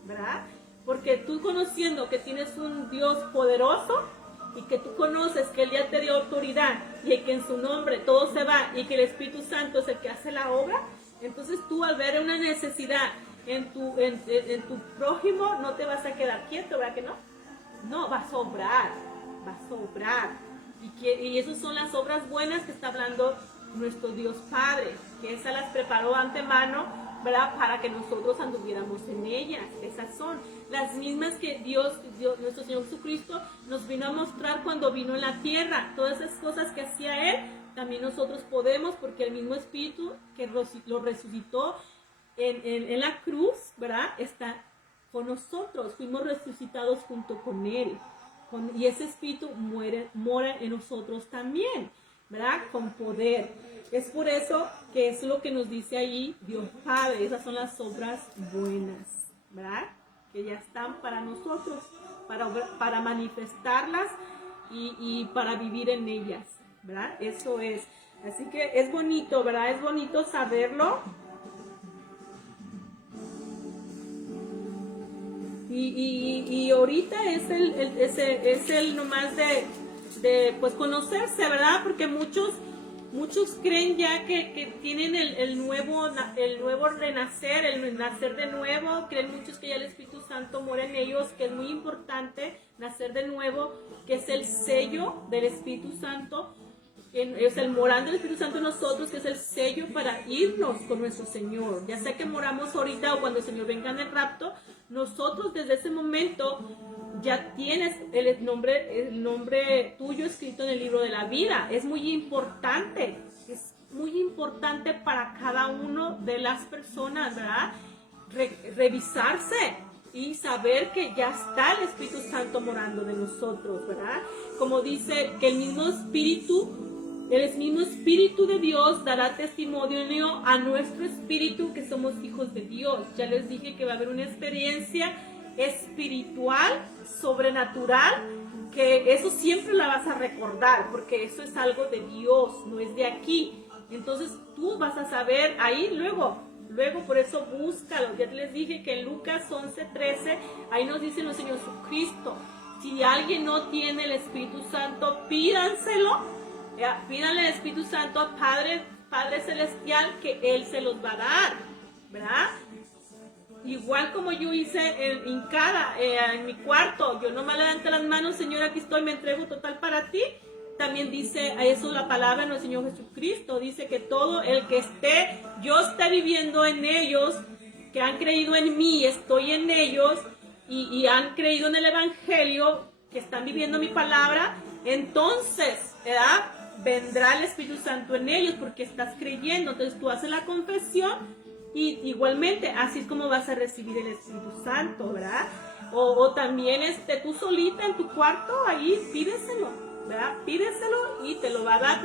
¿verdad? Porque tú, conociendo que tienes un Dios poderoso, y que tú conoces que Él ya te dio autoridad, y que en su nombre todo se va, y que el Espíritu Santo es el que hace la obra, entonces tú, al ver una necesidad en tu prójimo, no te vas a quedar quieto, ¿verdad que no? No, vas a obrar. Y esas son las obras buenas que está hablando nuestro Dios Padre, que esas las preparó antemano, ¿verdad? Para que nosotros anduviéramos en ellas. Esas son las mismas que Dios, nuestro Señor Jesucristo, nos vino a mostrar cuando vino en la tierra. Todas esas cosas que hacía Él, también nosotros podemos, porque el mismo Espíritu que lo resucitó en la cruz, ¿verdad? Está con nosotros. Fuimos resucitados junto con Él. Y ese Espíritu mora en nosotros también, ¿verdad? Con poder. Es por eso que es lo que nos dice allí Dios Padre. Esas son las obras buenas, ¿verdad? Que ya están para nosotros, para manifestarlas y para vivir en ellas. ¿verdad? Eso es. Así que es bonito, ¿verdad? Es bonito saberlo. Y ahorita es el nomás de pues conocerse, ¿verdad? Porque muchos creen ya que tienen el nuevo renacer, el nacer de nuevo. Creen muchos que ya el Espíritu Santo mora en ellos, que es muy importante nacer de nuevo, que es el sello del Espíritu Santo. Es el morar del Espíritu Santo en nosotros, que es el sello para irnos con nuestro Señor. Ya sea que moramos ahorita o cuando el Señor venga en el rapto, nosotros desde ese momento ya tienes el nombre tuyo escrito en el libro de la vida. Es muy importante para cada uno de las personas, ¿verdad? Revisarse y saber que ya está el Espíritu Santo morando de nosotros, ¿verdad? Como dice que el mismo Espíritu de Dios dará testimonio a nuestro espíritu que somos hijos de Dios. Ya les dije que va a haber una experiencia espiritual, sobrenatural, que eso siempre la vas a recordar, porque eso es algo de Dios, no es de aquí. Entonces tú vas a saber ahí luego, por eso búscalo. Ya les dije que en Lucas 11:13, ahí nos dice el Señor Jesucristo, si alguien no tiene el Espíritu Santo, pídanselo. Pídanle al Espíritu Santo al Padre Celestial, que Él se los va a dar, ¿verdad? Igual como yo hice en mi cuarto, yo no me levanté las manos, Señor, aquí estoy, me entrego total para ti. También dice a eso la palabra de nuestro Señor Jesucristo, dice que todo el que yo esté viviendo en ellos, que han creído en mí, estoy en ellos, y han creído en el Evangelio, que están viviendo mi palabra, entonces, ¿verdad?, vendrá el Espíritu Santo en ellos porque estás creyendo. Entonces tú haces la confesión y igualmente así es como vas a recibir el Espíritu Santo, ¿verdad? O también tú solita en tu cuarto, ahí pídeselo, ¿verdad? Pídeselo y te lo va a dar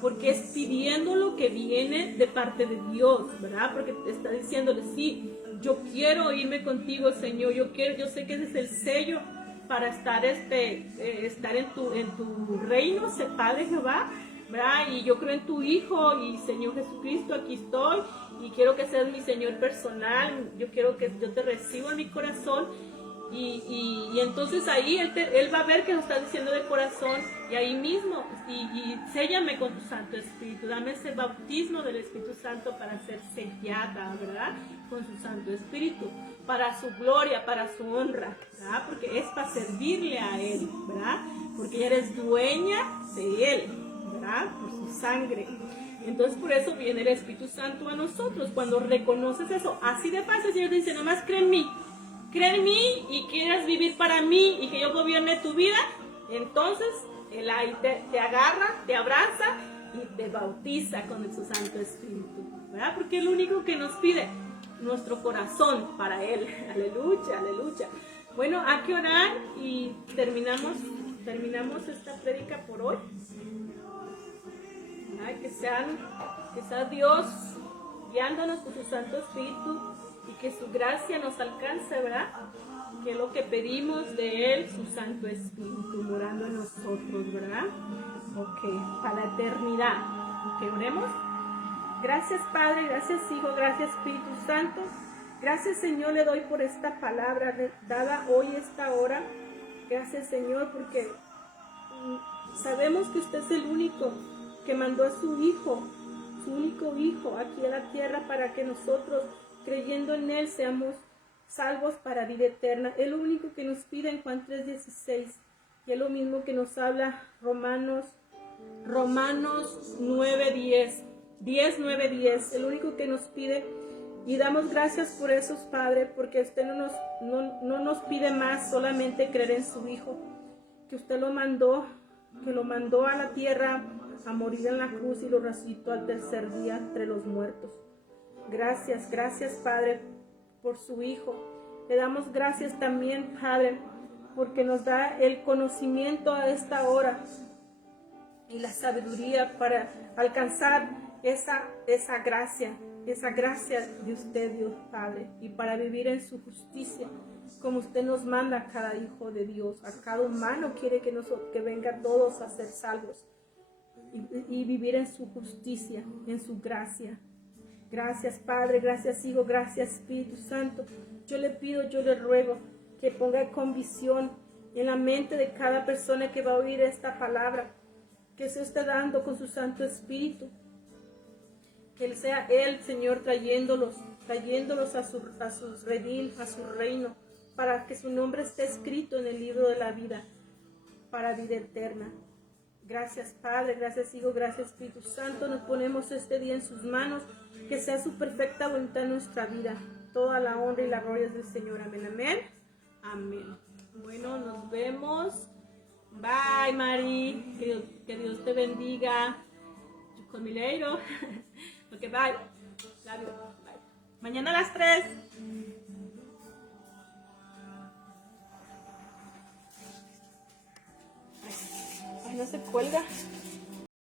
porque es pidiendo lo que viene de parte de Dios, ¿verdad? Porque te está diciéndole, sí, yo quiero irme contigo, Señor, yo sé que ese es el sello para estar en tu reino, Padre Jehová, ¿verdad? Y yo creo en tu Hijo y Señor Jesucristo, aquí estoy y quiero que seas mi Señor personal. Yo quiero que yo te reciba en mi corazón y entonces ahí él va a ver que lo estás diciendo de corazón y ahí mismo y séllame con tu Santo Espíritu, dame ese bautismo del Espíritu Santo para ser sellada, ¿verdad?, con su Santo Espíritu, para su gloria, para su honra, ¿verdad?, porque es para servirle a Él, ¿verdad?, porque ya eres dueña de Él, ¿verdad?, por su sangre. Entonces por eso viene el Espíritu Santo a nosotros, cuando reconoces eso, así de fácil. El Señor dice, nomás cree en mí y quieras vivir para mí y que yo gobierne tu vida, entonces Él ahí te agarra, te abraza y te bautiza con su Santo Espíritu, ¿verdad? Porque es lo único que nos pide, nuestro corazón para Él. Aleluya, aleluya. Bueno, hay que orar y terminamos esta prédica por hoy. Ay, que sea Dios guiándonos con su Santo Espíritu y que su gracia nos alcance, ¿verdad? Que es lo que pedimos de Él, su Santo Espíritu morando en nosotros, ¿verdad? Ok, para la eternidad. Ok, oremos. Gracias, Padre, gracias, Hijo, gracias, Espíritu Santo. Gracias, Señor, le doy por esta palabra dada hoy, esta hora. Gracias, Señor, porque sabemos que usted es el único que mandó a su único Hijo aquí a la tierra para que nosotros, creyendo en Él, seamos salvos para vida eterna. Es lo único que nos pide en Juan 3:16 y es lo mismo que nos habla Romanos 9:10, 10:9-10, el único que nos pide. Y damos gracias por eso, Padre, porque usted no nos pide más, solamente creer en su Hijo, que usted lo mandó a la tierra a morir en la cruz y lo resucitó al tercer día entre los muertos. Gracias, Padre, por su Hijo. Le damos gracias también, Padre, porque nos da el conocimiento a esta hora y la sabiduría para alcanzar esa gracia de usted, Dios Padre, y para vivir en su justicia, como usted nos manda a cada hijo de Dios, a cada humano quiere que venga todos a ser salvos. y vivir en su justicia, en su gracia. Gracias Padre, gracias Hijo, gracias Espíritu Santo. Yo le pido, yo le ruego que ponga convicción en la mente de cada persona que va a oír esta palabra, que se esté dando con su Santo Espíritu. Que sea Él, Señor, trayéndolos a su redil, a su reino, para que su nombre esté escrito en el libro de la vida, para vida eterna. Gracias Padre, gracias Hijo, gracias Espíritu Santo. Nos ponemos este día en sus manos, que sea su perfecta voluntad en nuestra vida. Toda la honra y la gloria es del Señor. Amén, amén. Amén. Bueno, nos vemos. Bye, Mari. Que Dios te bendiga. Con mi leiro. Ok, bye. Love you. Bye. Mañana a las 3. Ay, no se cuelga.